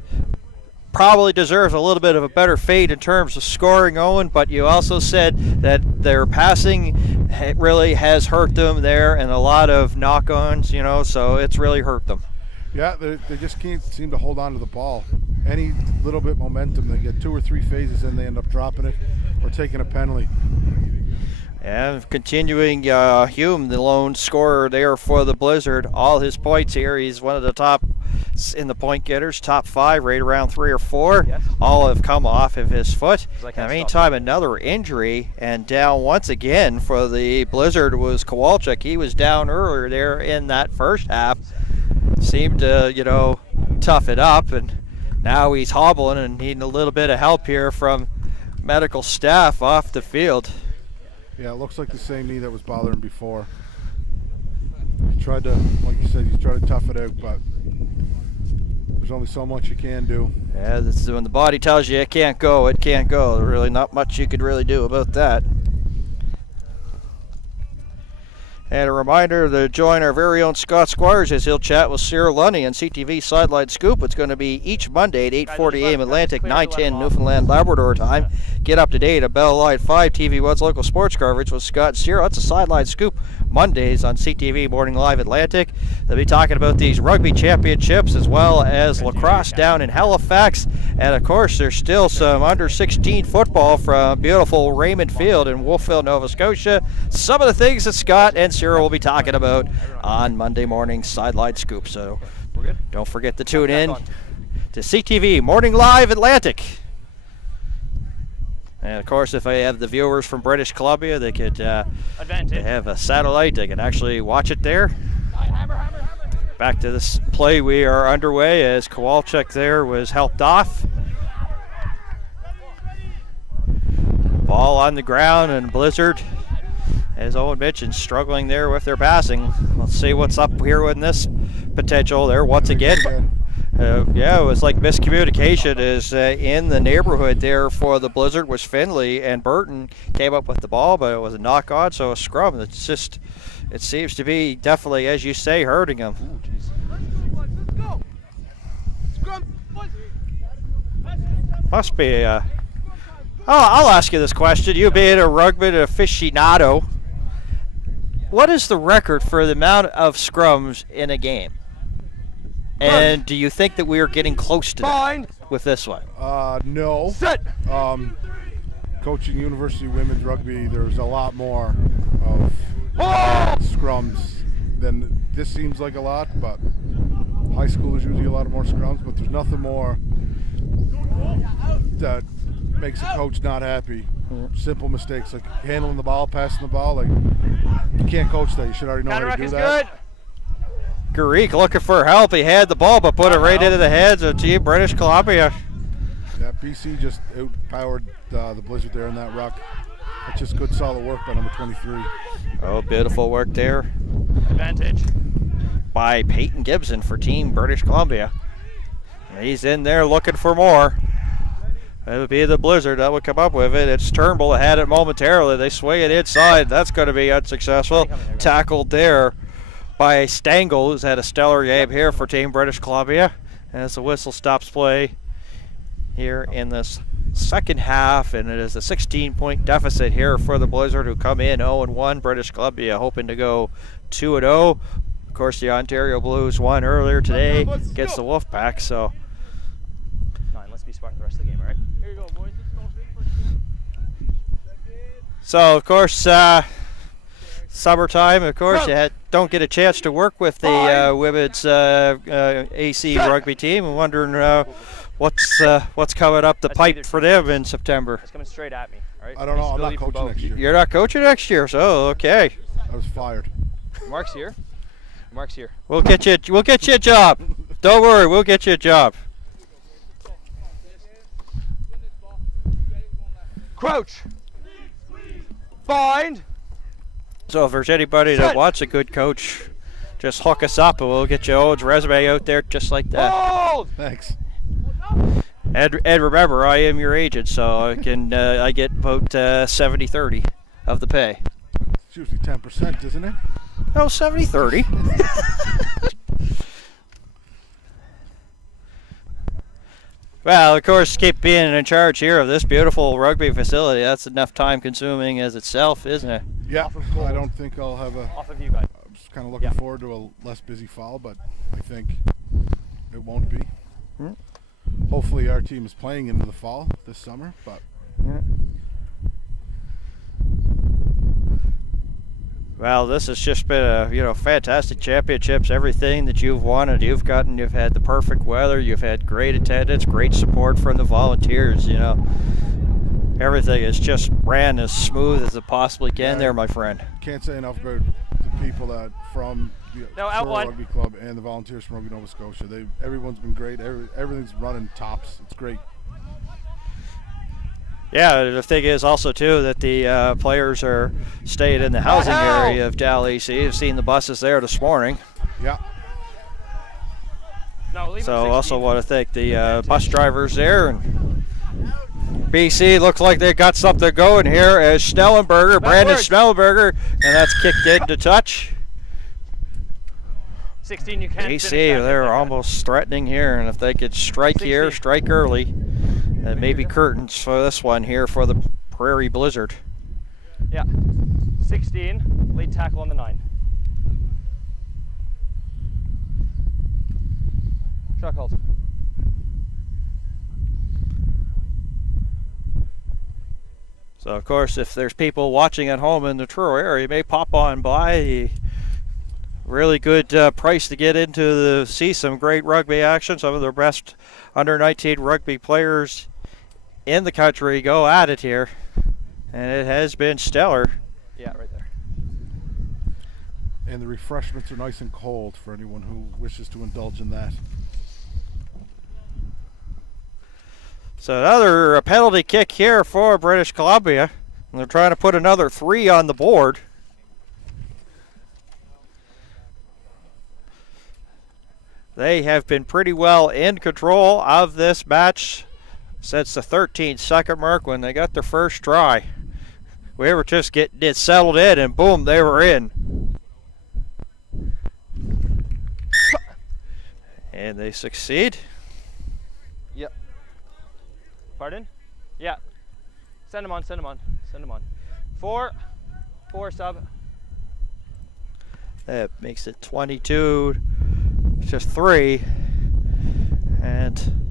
probably deserves a little bit of a better fate in terms of scoring, Owen, but you also said that their passing really has hurt them there, and a lot of knock-ons, you know, so it's really hurt them. Yeah, they just can't seem to hold on to the ball. Any little bit momentum, they get 2 or 3 phases and they end up dropping it or taking a penalty. And continuing, Hume, the lone scorer there for the Blizzard, all his points here. He's one of the top in the point getters, top 5, right around 3 or 4. Yes. All have come off of his foot. In the meantime, another injury, and down once again for the Blizzard was Kowalczyk. He was down earlier there in that first half. Seemed to, you know, tough it up, and now he's hobbling and needing a little bit of help here from medical staff off the field. Yeah, it looks like the same knee that was bothering him before. He tried to, like you said, he's tried to tough it out, but there's only so much you can do. Yeah, this is when the body tells you it can't go, it can't go. There's really not much you could really do about that. And a reminder to join our very own Scott Squires as he'll chat with Cyril Lunny on CTV Sideline Scoop. It's going to be each Monday at 8:40 a.m. Atlantic, 9:10 Newfoundland Labrador time. Get up to date at Bell Line 5 TV1's local sports coverage with Scott and Cyril. That's a Sideline Scoop Mondays on CTV Morning Live Atlantic. They'll be talking about these rugby championships as well as lacrosse down in Halifax. And of course, there's still some under-16 football from beautiful Raymond Field in Wolfville, Nova Scotia. Some of the things that Scott and Cyril will be talking about on Monday morning Sideline Scoop. So don't forget to tune in to CTV Morning Live Atlantic. And of course, if I have the viewers from British Columbia, they could they have a satellite. They can actually watch it there. Back to this play, we are underway as Kowalczyk there was helped off. Ball on the ground, and Blizzard, as Owen mentioned, struggling there with their passing. Let's see what's up here in this potential there once again. Yeah, it was like miscommunication is in the neighborhood there for the Blizzard was Finley, and Burton came up with the ball, but it was a knock on, so a scrum. It's just, it seems to be definitely, as you say, hurting him. Must be I'll ask you this question. You being a rugby aficionado, what is the record for the amount of scrums in a game? And do you think that we are getting close to that with this one? No. Set. Coaching University women's rugby, there's a lot more of scrums than this seems like a lot, but high school is usually a lot more scrums, but there's nothing more that makes a coach not happy. Simple mistakes like handling the ball, passing the ball, like you can't coach that. You should already know how to do that. Garik looking for help. He had the ball, but put it right into the heads of Team British Columbia. Yeah, BC just outpowered the Blizzard there in that ruck. That's just good, solid work by number 23. Oh, beautiful work there. Advantage. By Peyton Gibson for Team British Columbia. He's in there looking for more. It would be the Blizzard that would come up with it. It's Turnbull that had it momentarily. They sway it inside. That's going to be unsuccessful. Tackled there by Stengel, who's had a stellar game here for Team British Columbia. As the whistle stops play here in this second half, and it is a 16-point deficit here for the Blizzard, who come in 0-1. British Columbia hoping to go 2-0. Of course, the Ontario Blues won earlier today against the Wolfpack, so. 9, let's be smart the rest of the game, all right? Here you go, boys. So, of course, summertime, of course, you don't get a chance to work with the women's AC rugby team. I'm wondering what's coming up the pipe for them in September. It's coming straight at me. All right? I don't know. I'm not coaching next year. You're not coaching next year, so okay. I was fired. Mark's here. Mark's here. We'll get you a job. Don't worry, we'll get you a job. Crouch. Bind. So if there's anybody that wants a good coach, just hook us up and we'll get your old resume out there just like that. Hold. Thanks. And remember, I am your agent, so I get about 70-30 of the pay. It's usually 10%, isn't it? Oh, 70-30. Well, of course, keep being in charge here of this beautiful rugby facility. That's enough time consuming as itself, isn't it? Yeah, I don't think I'll have a... Off of you guys. I'm just kind of looking forward to a less busy fall, but I think it won't be. Hopefully our team is playing into the fall this summer, but... Well, this has just been a fantastic championships. Everything that you've wanted, you've gotten. You've had the perfect weather. You've had great attendance, great support from the volunteers. Everything has just ran as smooth as it possibly can. There, my friend. Can't say enough about the people that from the Truro Rugby Club and the volunteers from Rugby Nova Scotia. Everyone's been great. Everything's running tops. It's great. Yeah, the thing is also too that the players are staying in the housing area of Dalhousie. You've seen the buses there this morning. Yeah. So also want to thank the bus drivers there. And BC looks like they got something going here as Brandon Snellenberger, and that's kicked into touch. 16, you can't. BC, they're almost threatening here, and if they could strike 16. here, strike early. Maybe curtains for this one here for the Prairie Blizzard. Yeah. 16, lead tackle on the 9. Shot calls. So, of course, if there's people watching at home in the Truro area, you may pop on by. Really good price to get into see some great rugby action. Some of the best under-19 rugby players in the country go at it here, and it has been stellar. Yeah, right there. And the refreshments are nice and cold for anyone who wishes to indulge in that. So another penalty kick here for British Columbia, and they're trying to put another 3 on the board. They have been pretty well in control of this match since the 13-second mark when they got their first try. We were just getting it settled in, and boom, they were in. And they succeed. Yep. Pardon? Yeah. Send them on, send them on, send them on. 4 sub. That makes it 22 to 3. And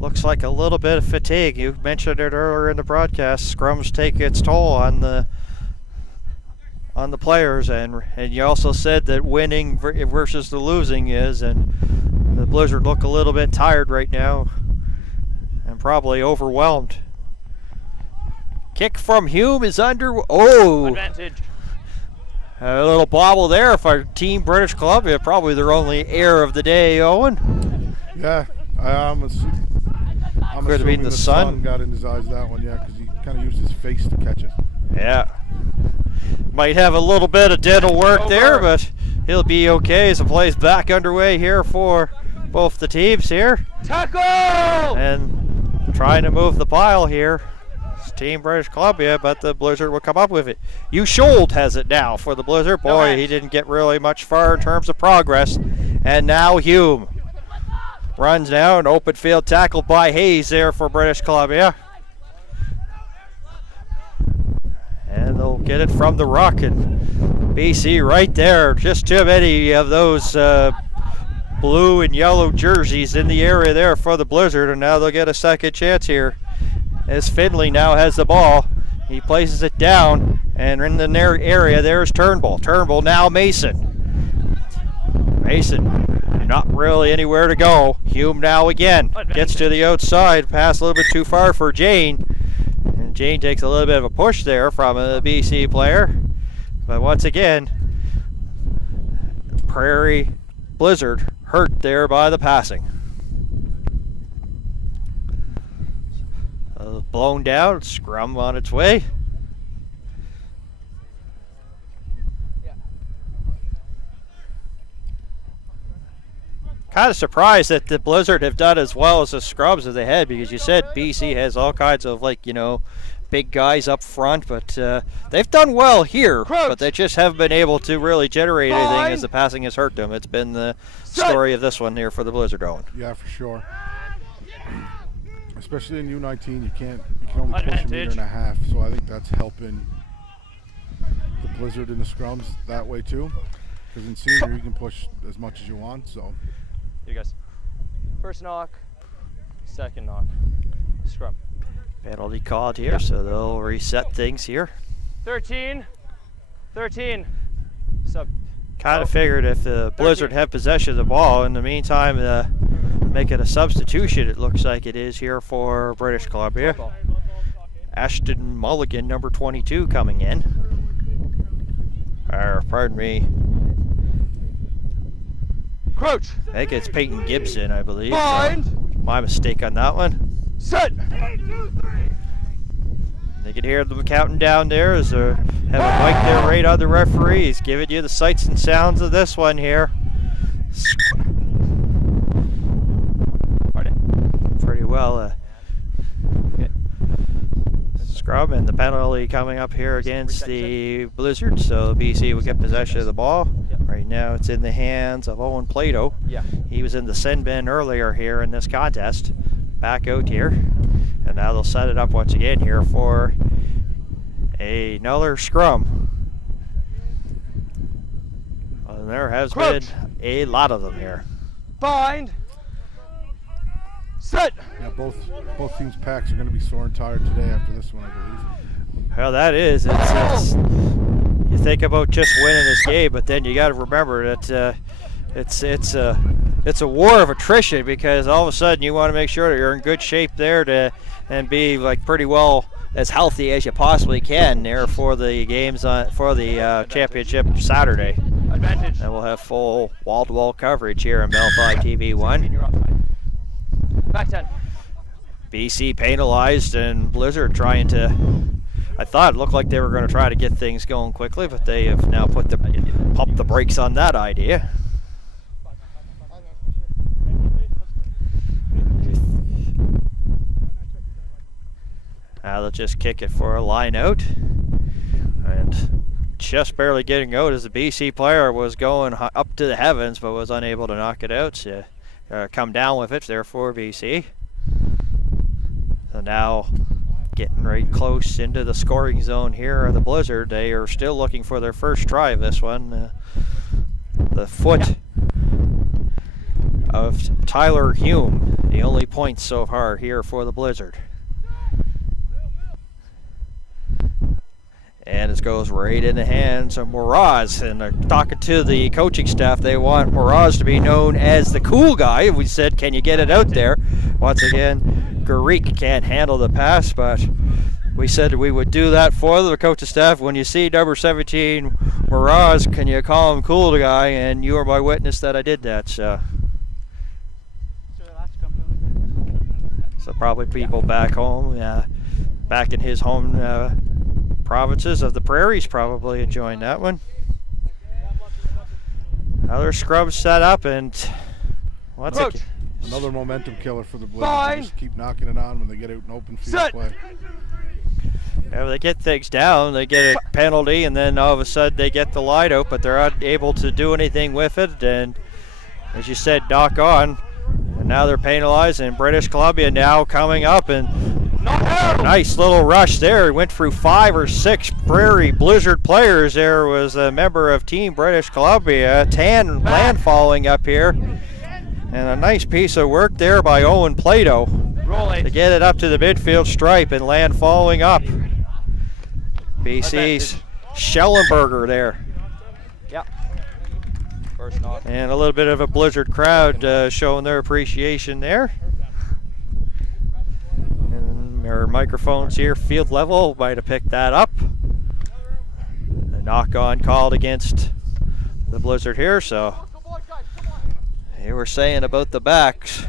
looks like a little bit of fatigue. You mentioned it earlier in the broadcast. Scrums take its toll on the players, and you also said that winning versus the losing is, and the Blizzard look a little bit tired right now and probably overwhelmed. Kick from Hume is under. Oh! Advantage. A little bobble there for Team British Columbia. Probably their only error of the day, Owen. Yeah, I'm Could have been the sun. Got in his eyes that one, yeah, because he kind of used his face to catch it. Yeah. Might have a little bit of dental work there, but he'll be okay as the play's back underway here for both the teams here. Tackle! And trying to move the pile here. It's Team British Columbia, but the Blizzard will come up with it. Ushold has it now for the Blizzard. Boy, he didn't get really much far in terms of progress. And now Hume runs now, an open field tackle by Hayes there for British Columbia. And they'll get it from the ruck, and BC right there. Just too many of those blue and yellow jerseys in the area there for the Blizzard, and now they'll get a second chance here as Finley now has the ball. He places it down, And in the area, there's Turnbull. Turnbull now Mason. Mason, not really anywhere to go. Hume now again. Gets to the outside. Pass a little bit too far for Jane. And Jane takes a little bit of a push there from a BC player. But once again, Prairie Blizzard hurt there by the passing. Blown down, scrum on its way. Kind of surprised that the Blizzard have done as well as the Scrubs as they had, because you said BC has all kinds of, like, you know, big guys up front, but they've done well here, but they just haven't been able to really generate anything as the passing has hurt them. It's been the story of this one here for the Blizzard Owen. Yeah, for sure. Especially in U19, you can only push a meter and a half, so I think that's helping the Blizzard in the scrums that way too. Because in senior, you can push as much as you want. So, you guys, first knock, second knock, scrum. Penalty called here, so they'll reset things here. 13, sub. Kind of figured if the Blizzard have possession of the ball, in the meantime, make it a substitution, it looks like it is here for British Columbia. Ashton Mulligan, number 22, coming in. Or, pardon me. Crouch. I think it's Peyton Gibson, I believe. My mistake on that one. Set. They can hear them counting down there as they have a mic there right on the referee. He's giving you the sights and sounds of this one here. Pretty well. Scrum, and the penalty coming up here against the Blizzard, so BC will get possession of the ball. Right now it's in the hands of Owen Plato. He was in the sin bin earlier here in this contest. Back out here, and now they'll set it up once again here for another scrum. Well, there has been a lot of them here. Bind. Set. Yeah, both teams' packs are going to be sore and tired today after this one, I believe. Well, that is. It's you think about just winning this game, but then you got to remember that it's a war of attrition, because all of a sudden you want to make sure that you're in good shape there and be like pretty well as healthy as you possibly can there for the games for the championship Saturday. Advantage. And we'll have full wall-to-wall coverage here on Bell 5 TV1. Back 10. BC penalized, and Blizzard trying to. I thought it looked like they were going to try to get things going quickly, but they have now pumped the brakes on that idea. Now they'll just kick it for a line out, and just barely getting out as the BC player was going up to the heavens but was unable to knock it out, so come down with it there for BC. So now getting right close into the scoring zone here of the Blizzard. They are still looking for their first try of this one. The foot of Tyler Hume, the only points so far here for the Blizzard. And it goes right in the hands of Moraz. And they're talking to the coaching staff. They want Moraz to be known as the cool guy. We said, can you get it out there? Once again, Garik can't handle the pass, but we said we would do that for the coaching staff. When you see number 17, Moraz, can you call him cool guy? And you are my witness that I did that. So probably people back home, back in his home provinces of the prairies, probably enjoying that one. Another scrub set up, and what's it? Another momentum killer for the Blizzard. They just keep knocking it on when they get out in open field play. Yeah, they get things down, they get a penalty, and then all of a sudden they get the line out, but they're not able to do anything with it. And as you said, knock on. And now they're penalized, and British Columbia now coming up, and a nice little rush there. Went through 5 or 6 Prairie Blizzard players. There was a member of Team British Columbia, Tan landfalling up here. And a nice piece of work there by Owen Plato to get it up to the midfield stripe and land falling up. BC's Schellenberger there. Yeah. First knock. And a little bit of a Blizzard crowd showing their appreciation there. And our microphones here, field level, might have picked that up. The knock-on called against the Blizzard here, so they were saying about the backs.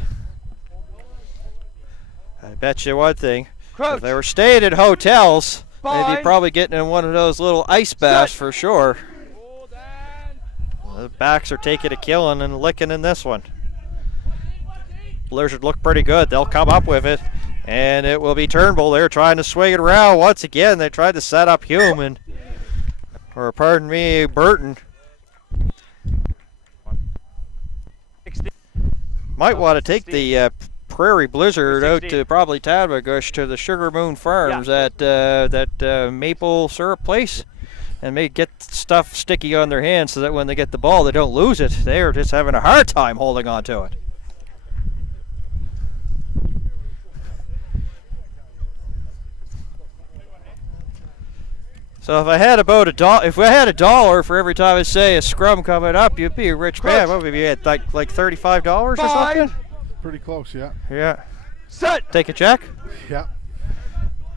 I bet you one thing, if they were staying at hotels, they'd be probably getting in one of those little ice baths for sure. The backs are taking a killing and licking in this one. Blizzard look pretty good. They'll come up with it, and it will be Turnbull. They're trying to swing it around. Once again, they tried to set up Hume, or pardon me, Burton. Might want to take the Prairie Blizzard out to probably Tadwagush to the Sugar Moon Farms at that maple syrup place, and maybe get stuff sticky on their hands so that when they get the ball, they don't lose it. They're just having a hard time holding on to it. So if I had about $1 for every time I say a scrum coming up, you'd be a rich man. What would you at, like $35 or something? Pretty close, yeah. Yeah. Set. Take a check. Yeah.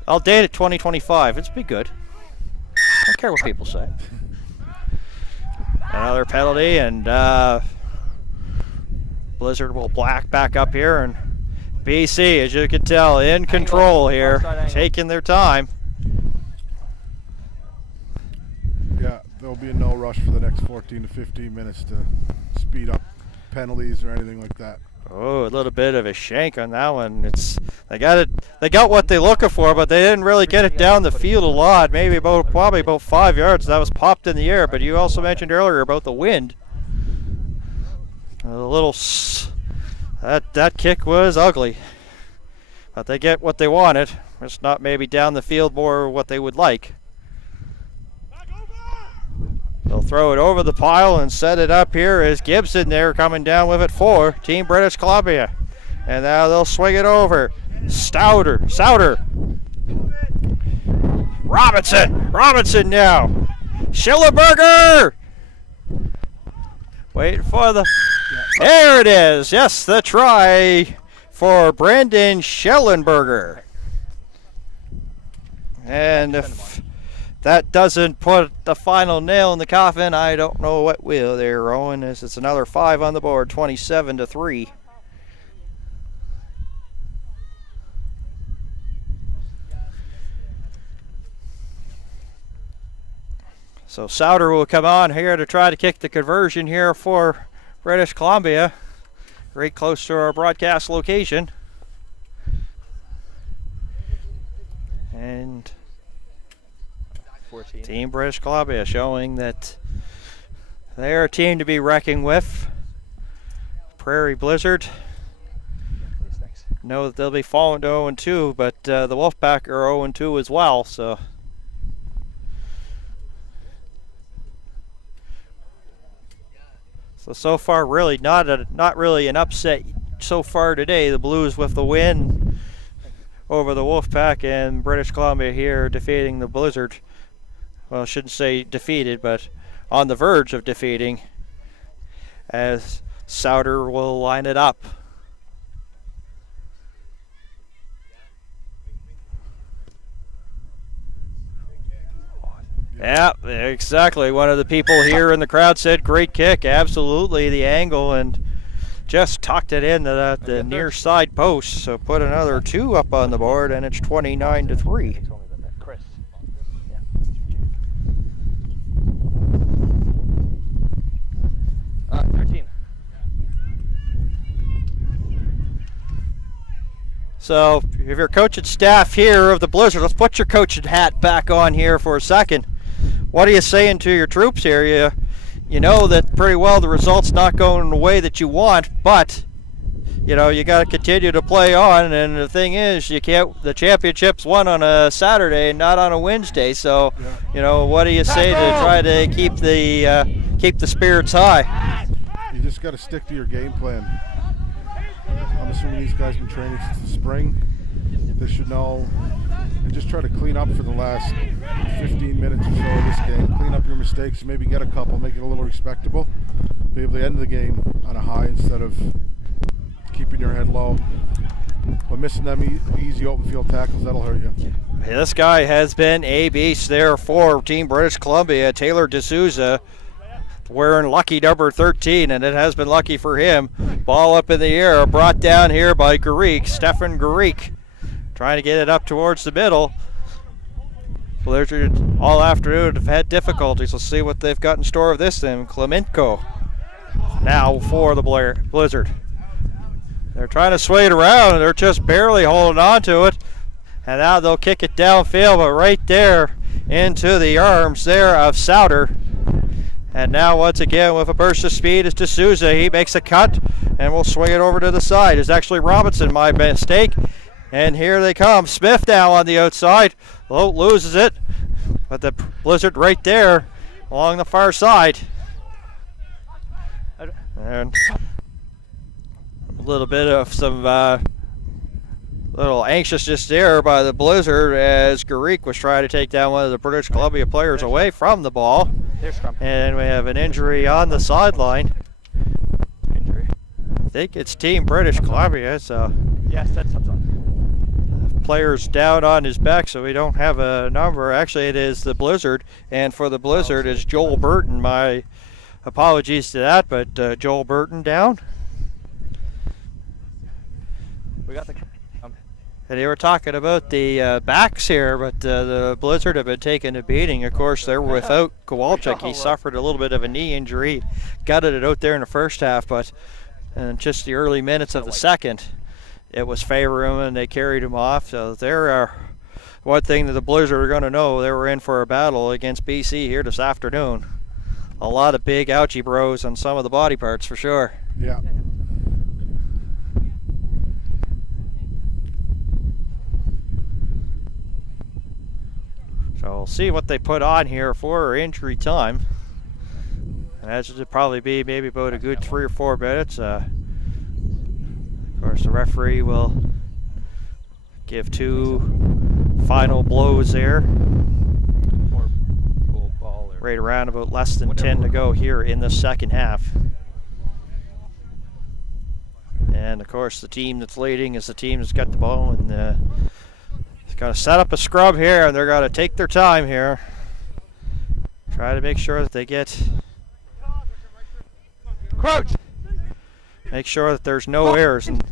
I'll date it 2025. It's be good. I don't care what people say. Another penalty, and Blizzard will back up here, and BC, as you can tell, in control here, taking their time. Yeah, there'll be no rush for the next 14 to 15 minutes to speed up penalties or anything like that. Oh, a little bit of a shank on that one. They got what they're looking for, but they didn't really get it down the field a lot. Maybe probably about 5 yards. That was popped in the air. But you also mentioned earlier about the wind. That kick was ugly, but they get what they wanted. It's not maybe down the field more what they would like. They'll throw it over the pile and set it up here as Gibson there coming down with it for Team British Columbia. And now they'll swing it over. Souter. Robinson now. Schillenberger. Waiting for the... There it is. Yes, the try for Brandon Schellenberger. And if that doesn't put the final nail in the coffin, I don't know what will there, Rowan. It's another 5 on the board, 27-3. So Souter will come on here to try to kick the conversion here for British Columbia. Right close to our broadcast location. And 14. Team British Columbia showing that they're a team to be reckoning with. Prairie Blizzard know that they'll be falling to 0-2, but the Wolfpack are 0-2 as well. So far, really not really an upset so far today. The Blues with the win over the Wolfpack, and British Columbia here defeating the Blizzard. Well, I shouldn't say defeated, but on the verge of defeating, as Souter will line it up. Yeah, exactly. One of the people here in the crowd said, great kick. Absolutely, the angle, and just tucked it in the near side post. So put another 2 up on the board, and it's 29-3. 13. So if you're coaching staff here of the Blizzard, let's put your coaching hat back on here for a second. What are you saying to your troops here? You know that pretty well the result's not going the way that you want, but you know you got to continue to play on. And the thing is, you can't. The championship's won on a Saturday, not on a Wednesday. So, you know, what do you say to try to keep the spirits high? You just got to stick to your game plan. I'm assuming these guys have been training since the spring. They should know and just try to clean up for the last 15 minutes or so of this game. Clean up your mistakes and maybe get a couple, make it a little respectable. Be able to end the game on a high instead of keeping your head low. But missing them easy open field tackles, that'll hurt you. This guy has been a beast there for Team British Columbia, Taylor D'Souza, wearing lucky number 13, and it has been lucky for him. Ball up in the air, brought down here by Garik, Stefan Garik, trying to get it up towards the middle. Blizzard all afternoon have had difficulties. Let's see what they've got in store of this then. Klemenko now for the Blizzard. They're trying to sway it around, and they're just barely holding on to it. And now they'll kick it downfield, but right there into the arms there of Souter. And now once again with a burst of speed is D'Souza. He makes a cut and will swing it over to the side. It's actually Robinson, my mistake. And here they come. Smith now on the outside. Loses it. But the Blizzard right there along the far side. And a little bit of some little anxiousness there by the Blizzard as Garik was trying to take down one of the British Columbia players away from the ball. And we have an injury on the sideline. Injury. I think it's Team British Columbia, so Yes, that's something. player's down on his back, so we don't have a number. Actually, it is the Blizzard, and for the Blizzard is Joel Burton. My apologies to that, but Joel Burton down. We got the. And they were talking about the backs here, but the Blizzard have been taking a beating. Of course, they're without Kowalczyk. He suffered a little bit of a knee injury. Gutted it out there in the first half, but in just the early minutes of the second, it was favoring him, and they carried him off. So there, one thing that the Blizzard are going to know, they were in for a battle against BC here this afternoon. A lot of big ouchie bros on some of the body parts for sure. Yeah. So we'll see what they put on here for injury time. And that should probably be maybe about a good 3 or 4 minutes. Of course, the referee will give 2 final blows there. Right around about less than 10 to go here in the second half. And of course, the team that's leading is the team that's got the ball, and got to set up a scrub here, and they're going to take their time here. Try to make sure that they get Crouch. Make sure that there's no errors. And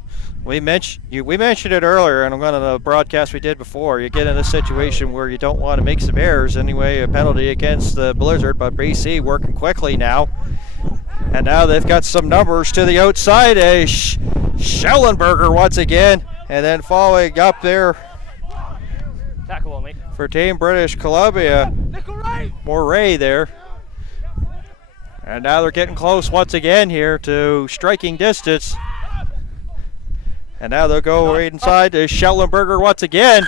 we mentioned it earlier, and on the broadcast we did before. You get in a situation where you don't want to make some errors anyway. A penalty against the Blizzard, but BC working quickly now. And now they've got some numbers to the outside. Schellenberger once again, and then following up there. Tackle on me. For Team British Columbia, Moray there. And now they're getting close once again here to striking distance. And now they'll go right inside to Schellenberger once again.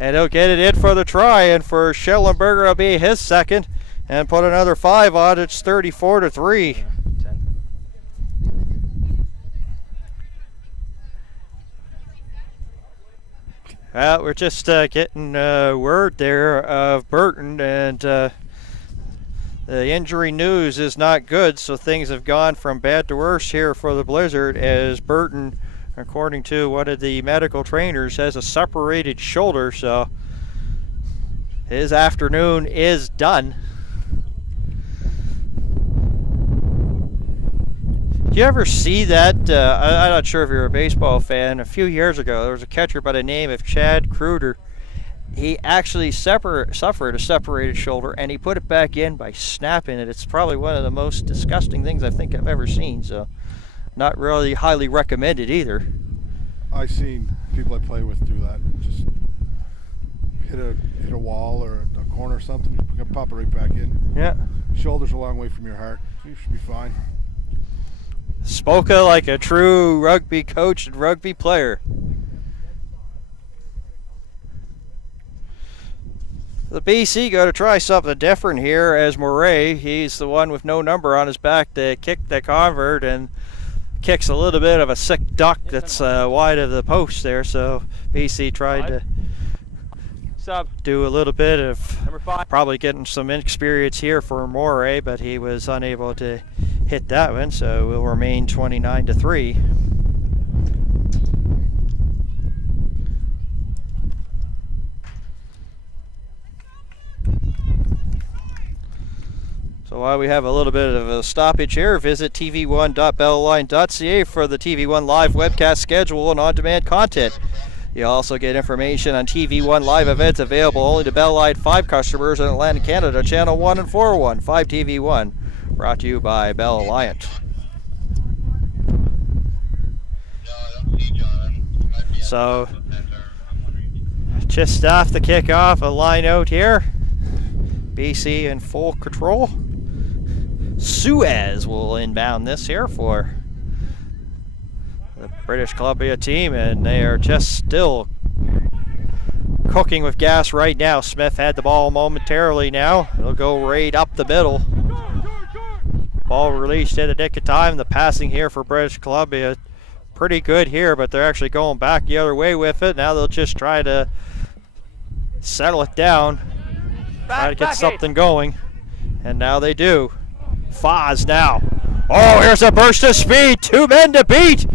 And he'll get it in for the try. And for Schellenberger, it'll be his second. And put another 5 on. It's 34-3. Well, we're just getting word there of Burton, and the injury news is not good, so things have gone from bad to worse here for the Blizzard, as Burton, according to one of the medical trainers, has a separated shoulder, so his afternoon is done. Do you ever see that? I'm not sure if you're a baseball fan. A few years ago, there was a catcher by the name of Chad Kruger. He actually suffered a separated shoulder, and he put it back in by snapping it. It's probably one of the most disgusting things I think I've ever seen, so not really highly recommended either. I've seen people I play with do that. Just hit a wall or a corner or something, you can pop it right back in. Yeah. Shoulder's a long way from your heart, so you should be fine. Spoka like a true rugby coach and rugby player. The BC got to try something different here, as Moray, he's the one with no number on his back to kick the convert, and kicks a little bit of a sick duck that's wide of the post there, so BC tried to sub. do a little bit of Number 5. probably getting some experience here for Moray, but he was unable to hit that one, so we'll remain 29-3. So while we have a little bit of a stoppage here, visit tv1.bellaline.ca for the TV1 live webcast schedule and on-demand content. You'll also get information on TV1 live events available only to Bellaline 5 customers in Atlantic Canada, Channel 1 and 401, 5 TV1, brought to you by Bell Alliant. So, just off the kickoff, a line out here. BC in full control. Suez will inbound this here for the British Columbia team, and they are just still cooking with gas right now. Smith had the ball momentarily now. It'll go right up the middle. Ball released in the nick of time. The passing here for British Columbia pretty good here, but they're actually going back the other way with it. Now they'll just try to settle it down, try to get something going, and now they do. Foz now. Oh, here's a burst of speed. 2 men to beat.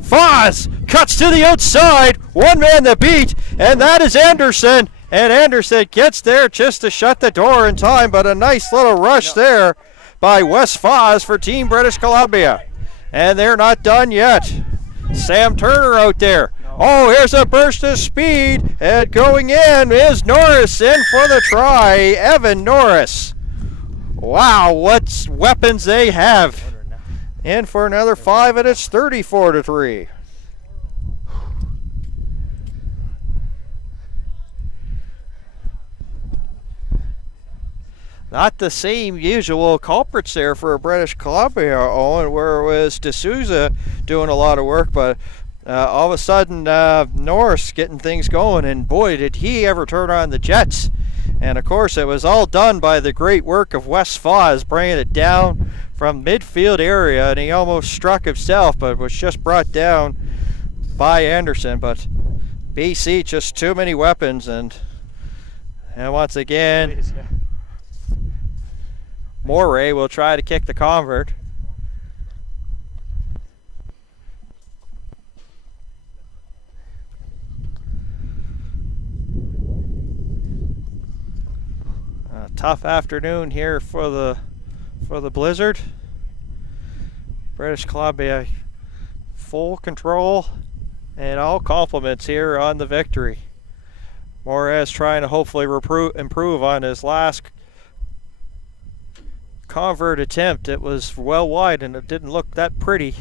Foz cuts to the outside. 1 man to beat, and that is Anderson. And Anderson gets there just to shut the door in time, but a nice little rush there by Wes Foz for Team British Columbia. And they're not done yet. Sam Turner out there. Oh, here's a burst of speed, and going in is Norris in for the try. Evan Norris. Wow, what weapons they have. In for another 5, and it's 34-3. Not the same usual culprits there for British Columbia, Owen, where it was D'Souza doing a lot of work, but all of a sudden Norris getting things going, and boy, did he ever turn on the Jets. And of course, it was all done by the great work of Wes Foz, bringing it down from midfield area, and he almost struck himself, but was just brought down by Anderson. But BC, just too many weapons, and once again, Moray will try to kick the convert. Tough afternoon here for the Blizzard. British Columbia full control and all compliments here on the victory. Moraz trying to hopefully improve on his last convert attempt. It was well wide and it didn't look that pretty.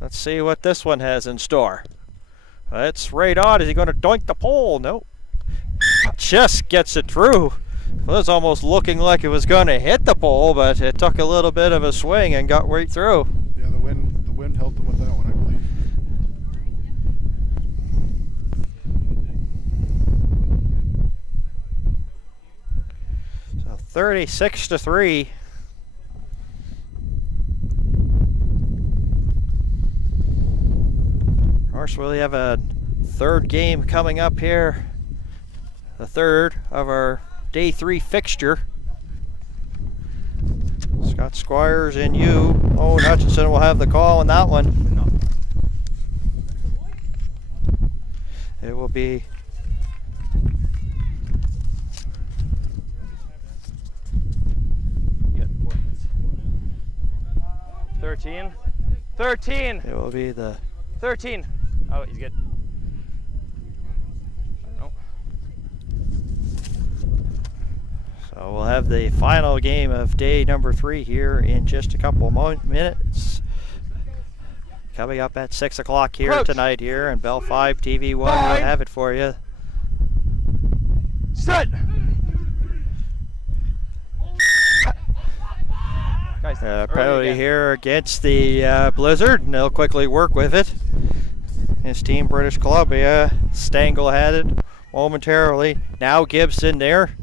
Let's see what this one has in store. It's right on. Is he going to doink the pole? No. Just gets it through. It was almost looking like it was going to hit the pole, but it took a little bit of a swing and got right through. Yeah, the wind helped them with that one, I believe. So 36-3. Of course, we have a third game coming up here. The third of our Day 3 fixture. Scott Squires and you. Oh, Hutchinson will have the call on that one. It will be 13. 13. It will be the 13. Oh, he's good. So we'll have the final game of day number 3 here in just a couple of minutes. Coming up at 6 o'clock here Approach. tonight here on Bell 5 TV 1. We'll have it for you. Set. Guys, Penalty here against the Blizzard, and they'll quickly work with it. His team, British Columbia, Stengel had it momentarily. Now Gibson there.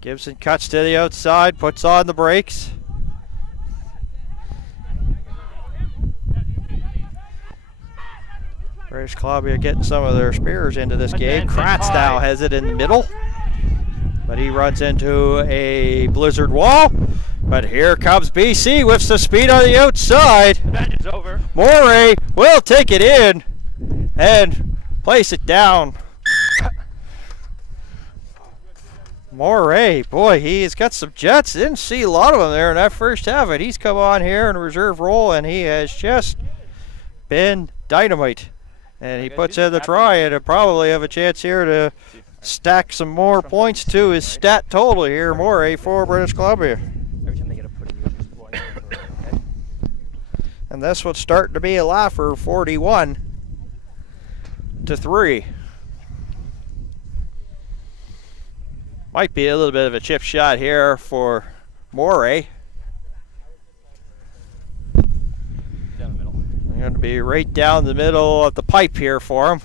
Gibson cuts to the outside, puts on the brakes. British Columbia getting some of their spears into this game. Kratz now has it in the middle, but he runs into a blizzard wall. But here comes BC with some speed on the outside. Advantage over. Morey will take it in and place it down. Morey, boy, he's got some jets. Didn't see a lot of them there in that first half, but he's come on here in a reserve role, and he has just been dynamite. And he puts in the try, and he'll probably have a chance here to stack some more points to his stat total here. Morey for British Columbia. Every time they get a put in, you just point. Okay. And this one's starting to be a laugher, 41-3. Might be a little bit of a chip shot here for Morey. Down the middle. Going to be right down the middle of the pipe here for him.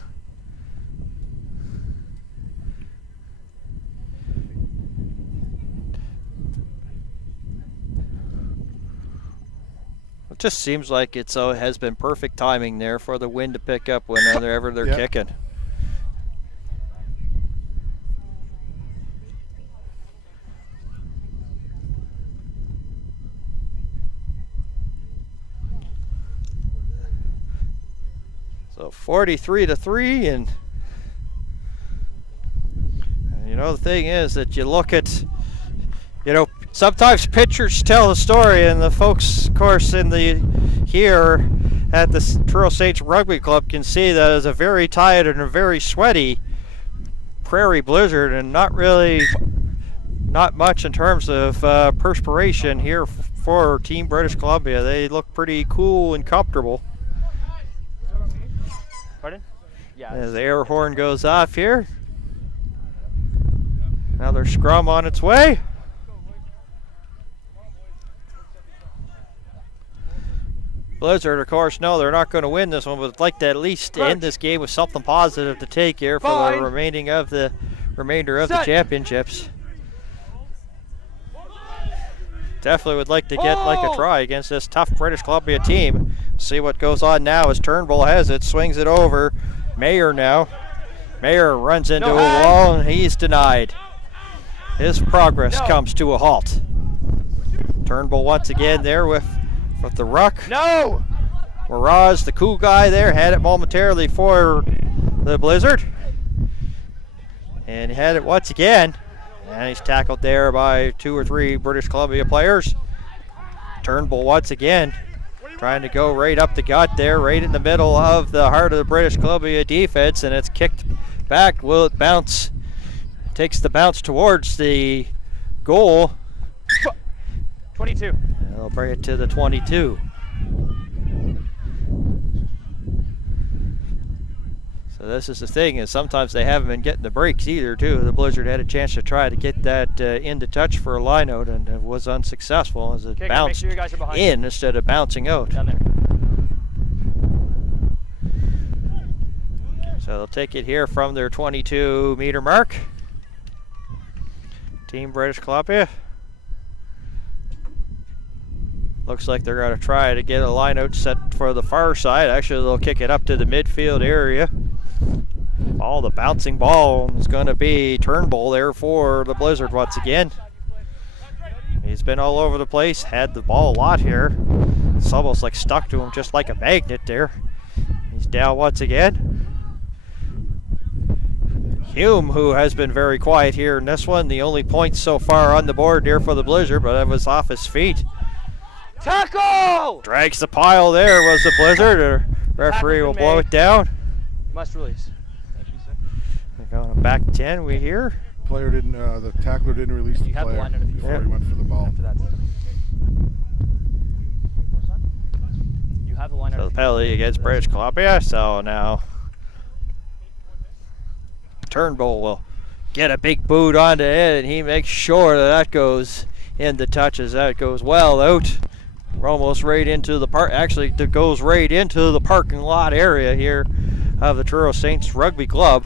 It just seems like it has been perfect timing there for the wind to pick up whenever they're kicking. So 43-3, and you know, the thing is that you look at, you know, sometimes pitchers tell the story, and the folks, of course, in the here at the Truro Saints Rugby Club can see that it's a very tight and a very sweaty prairie blizzard, and not much in terms of perspiration here for Team British Columbia. They look pretty cool and comfortable. Pardon? Yeah. As the air horn goes off here. Another scrum on its way. Blizzard, of course, no, they're not going to win this one, but would like to at least end this game with something positive to take here for the remainder of the championships. Definitely would like to get like a try against this tough British Columbia team. See what goes on now as Turnbull has it, swings it over. Mayer now. Mayer runs into a wall, and he's denied. His progress comes to a halt. Turnbull once again there with the ruck. No! Mirage, the cool guy there, had it momentarily for the Blizzard. And he had it once again. And he's tackled there by 2 or 3 British Columbia players. Turnbull once again trying to go right up the gut there, right in the middle of the heart of the British Columbia defense, and it's kicked back. Will it bounce? Takes the bounce towards the goal. 22. And they'll bring it to the 22. So this is the thing, is sometimes they haven't been getting the breaks either, too. The Blizzard had a chance to try to get that into touch for a line out, and it was unsuccessful as it bounced in instead of bouncing out. Down there. So they'll take it here from their 22-meter mark. Team British Columbia. Looks like they're going to try to get a line out set for the far side. Actually, they'll kick it up to the midfield area. The bouncing ball is going to be Turnbull there for the Blizzard once again. He's been all over the place, had the ball a lot here. It's almost like stuck to him just like a magnet there. He's down once again. Hume, who has been very quiet here in this one. The only point so far on the board there for the Blizzard, but it was off his feet. Tackle! Drags the pile there was the Blizzard. The referee will blow it down. Must release. We're going back 10, we hear. Player didn't, the tackler didn't release the player before he went for the ball. You have the line. So the penalty against British Columbia. So now Turnbull will get a big boot onto it, and he makes sure that goes in the touches. That goes well out. We're almost right into the park. Actually, it goes right into the parking lot area here of the Truro Saints Rugby Club.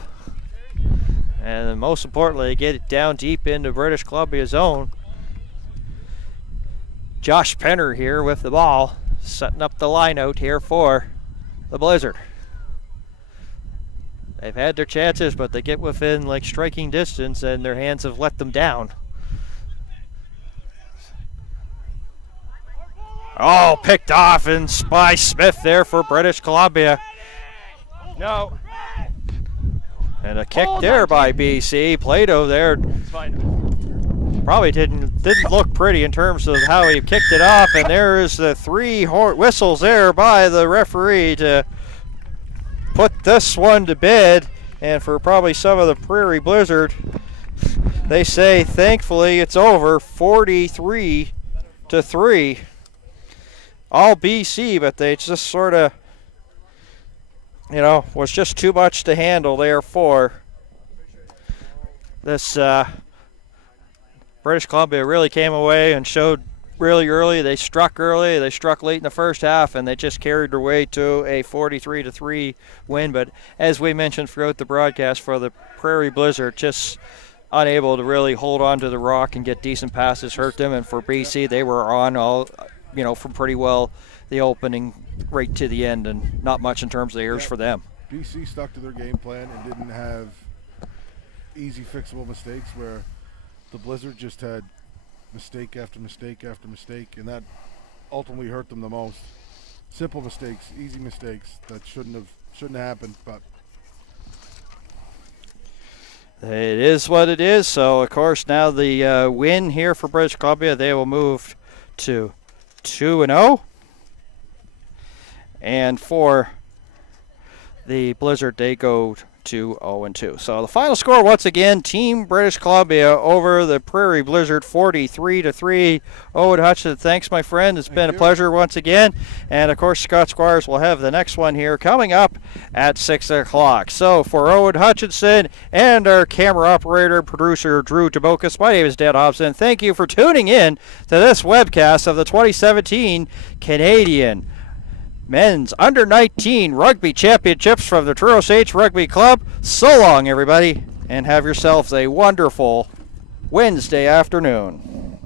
And then most importantly, get it down deep into British Columbia zone. Josh Penner here with the ball, setting up the line out here for the Blizzard. They've had their chances, but they get within like striking distance, and their hands have let them down. Oh, picked off and by Smith there for British Columbia. No. And a kick there by BC. Plato there It's fine. probably didn't look pretty in terms of how he kicked it off, and there is the 3 whistles there by the referee to put this one to bed. And for probably some of the Prairie Blizzard, they say thankfully it's over, 43-3. All BC, but they just sort of, you know, was just too much to handle there for this. British Columbia really came away and showed really early. They struck early. They struck late in the first half, and they just carried their way to a 43-3 win. But as we mentioned throughout the broadcast, for the Prairie Blizzard, just unable to really hold on to the rock and get decent passes hurt them. And for BC, they were on all, you know, from pretty well the opening right to the end, and not much in terms of errors for them. BC stuck to their game plan and didn't have easy fixable mistakes, where the Blizzard just had mistake after mistake after mistake, and that ultimately hurt them the most. Simple mistakes, easy mistakes that shouldn't happen, but it is what it is. So of course now the win here for British Columbia, they will move to 2-0, and for the Blizzard they go to 0-2. So the final score once again: Team British Columbia over the Prairie Blizzard, 43-3. Owen Hutchinson, thanks my friend. It's been a pleasure once again. And of course Scott Squires will have the next one here coming up at 6 o'clock. So for Owen Hutchinson and our camera operator, producer Drew Tabokas, my name is Dan Hobson. Thank you for tuning in to this webcast of the 2017 Canadian Men's Under-19 Rugby Championships from the Truro Sage Rugby Club. So long, everybody, and have yourselves a wonderful Wednesday afternoon.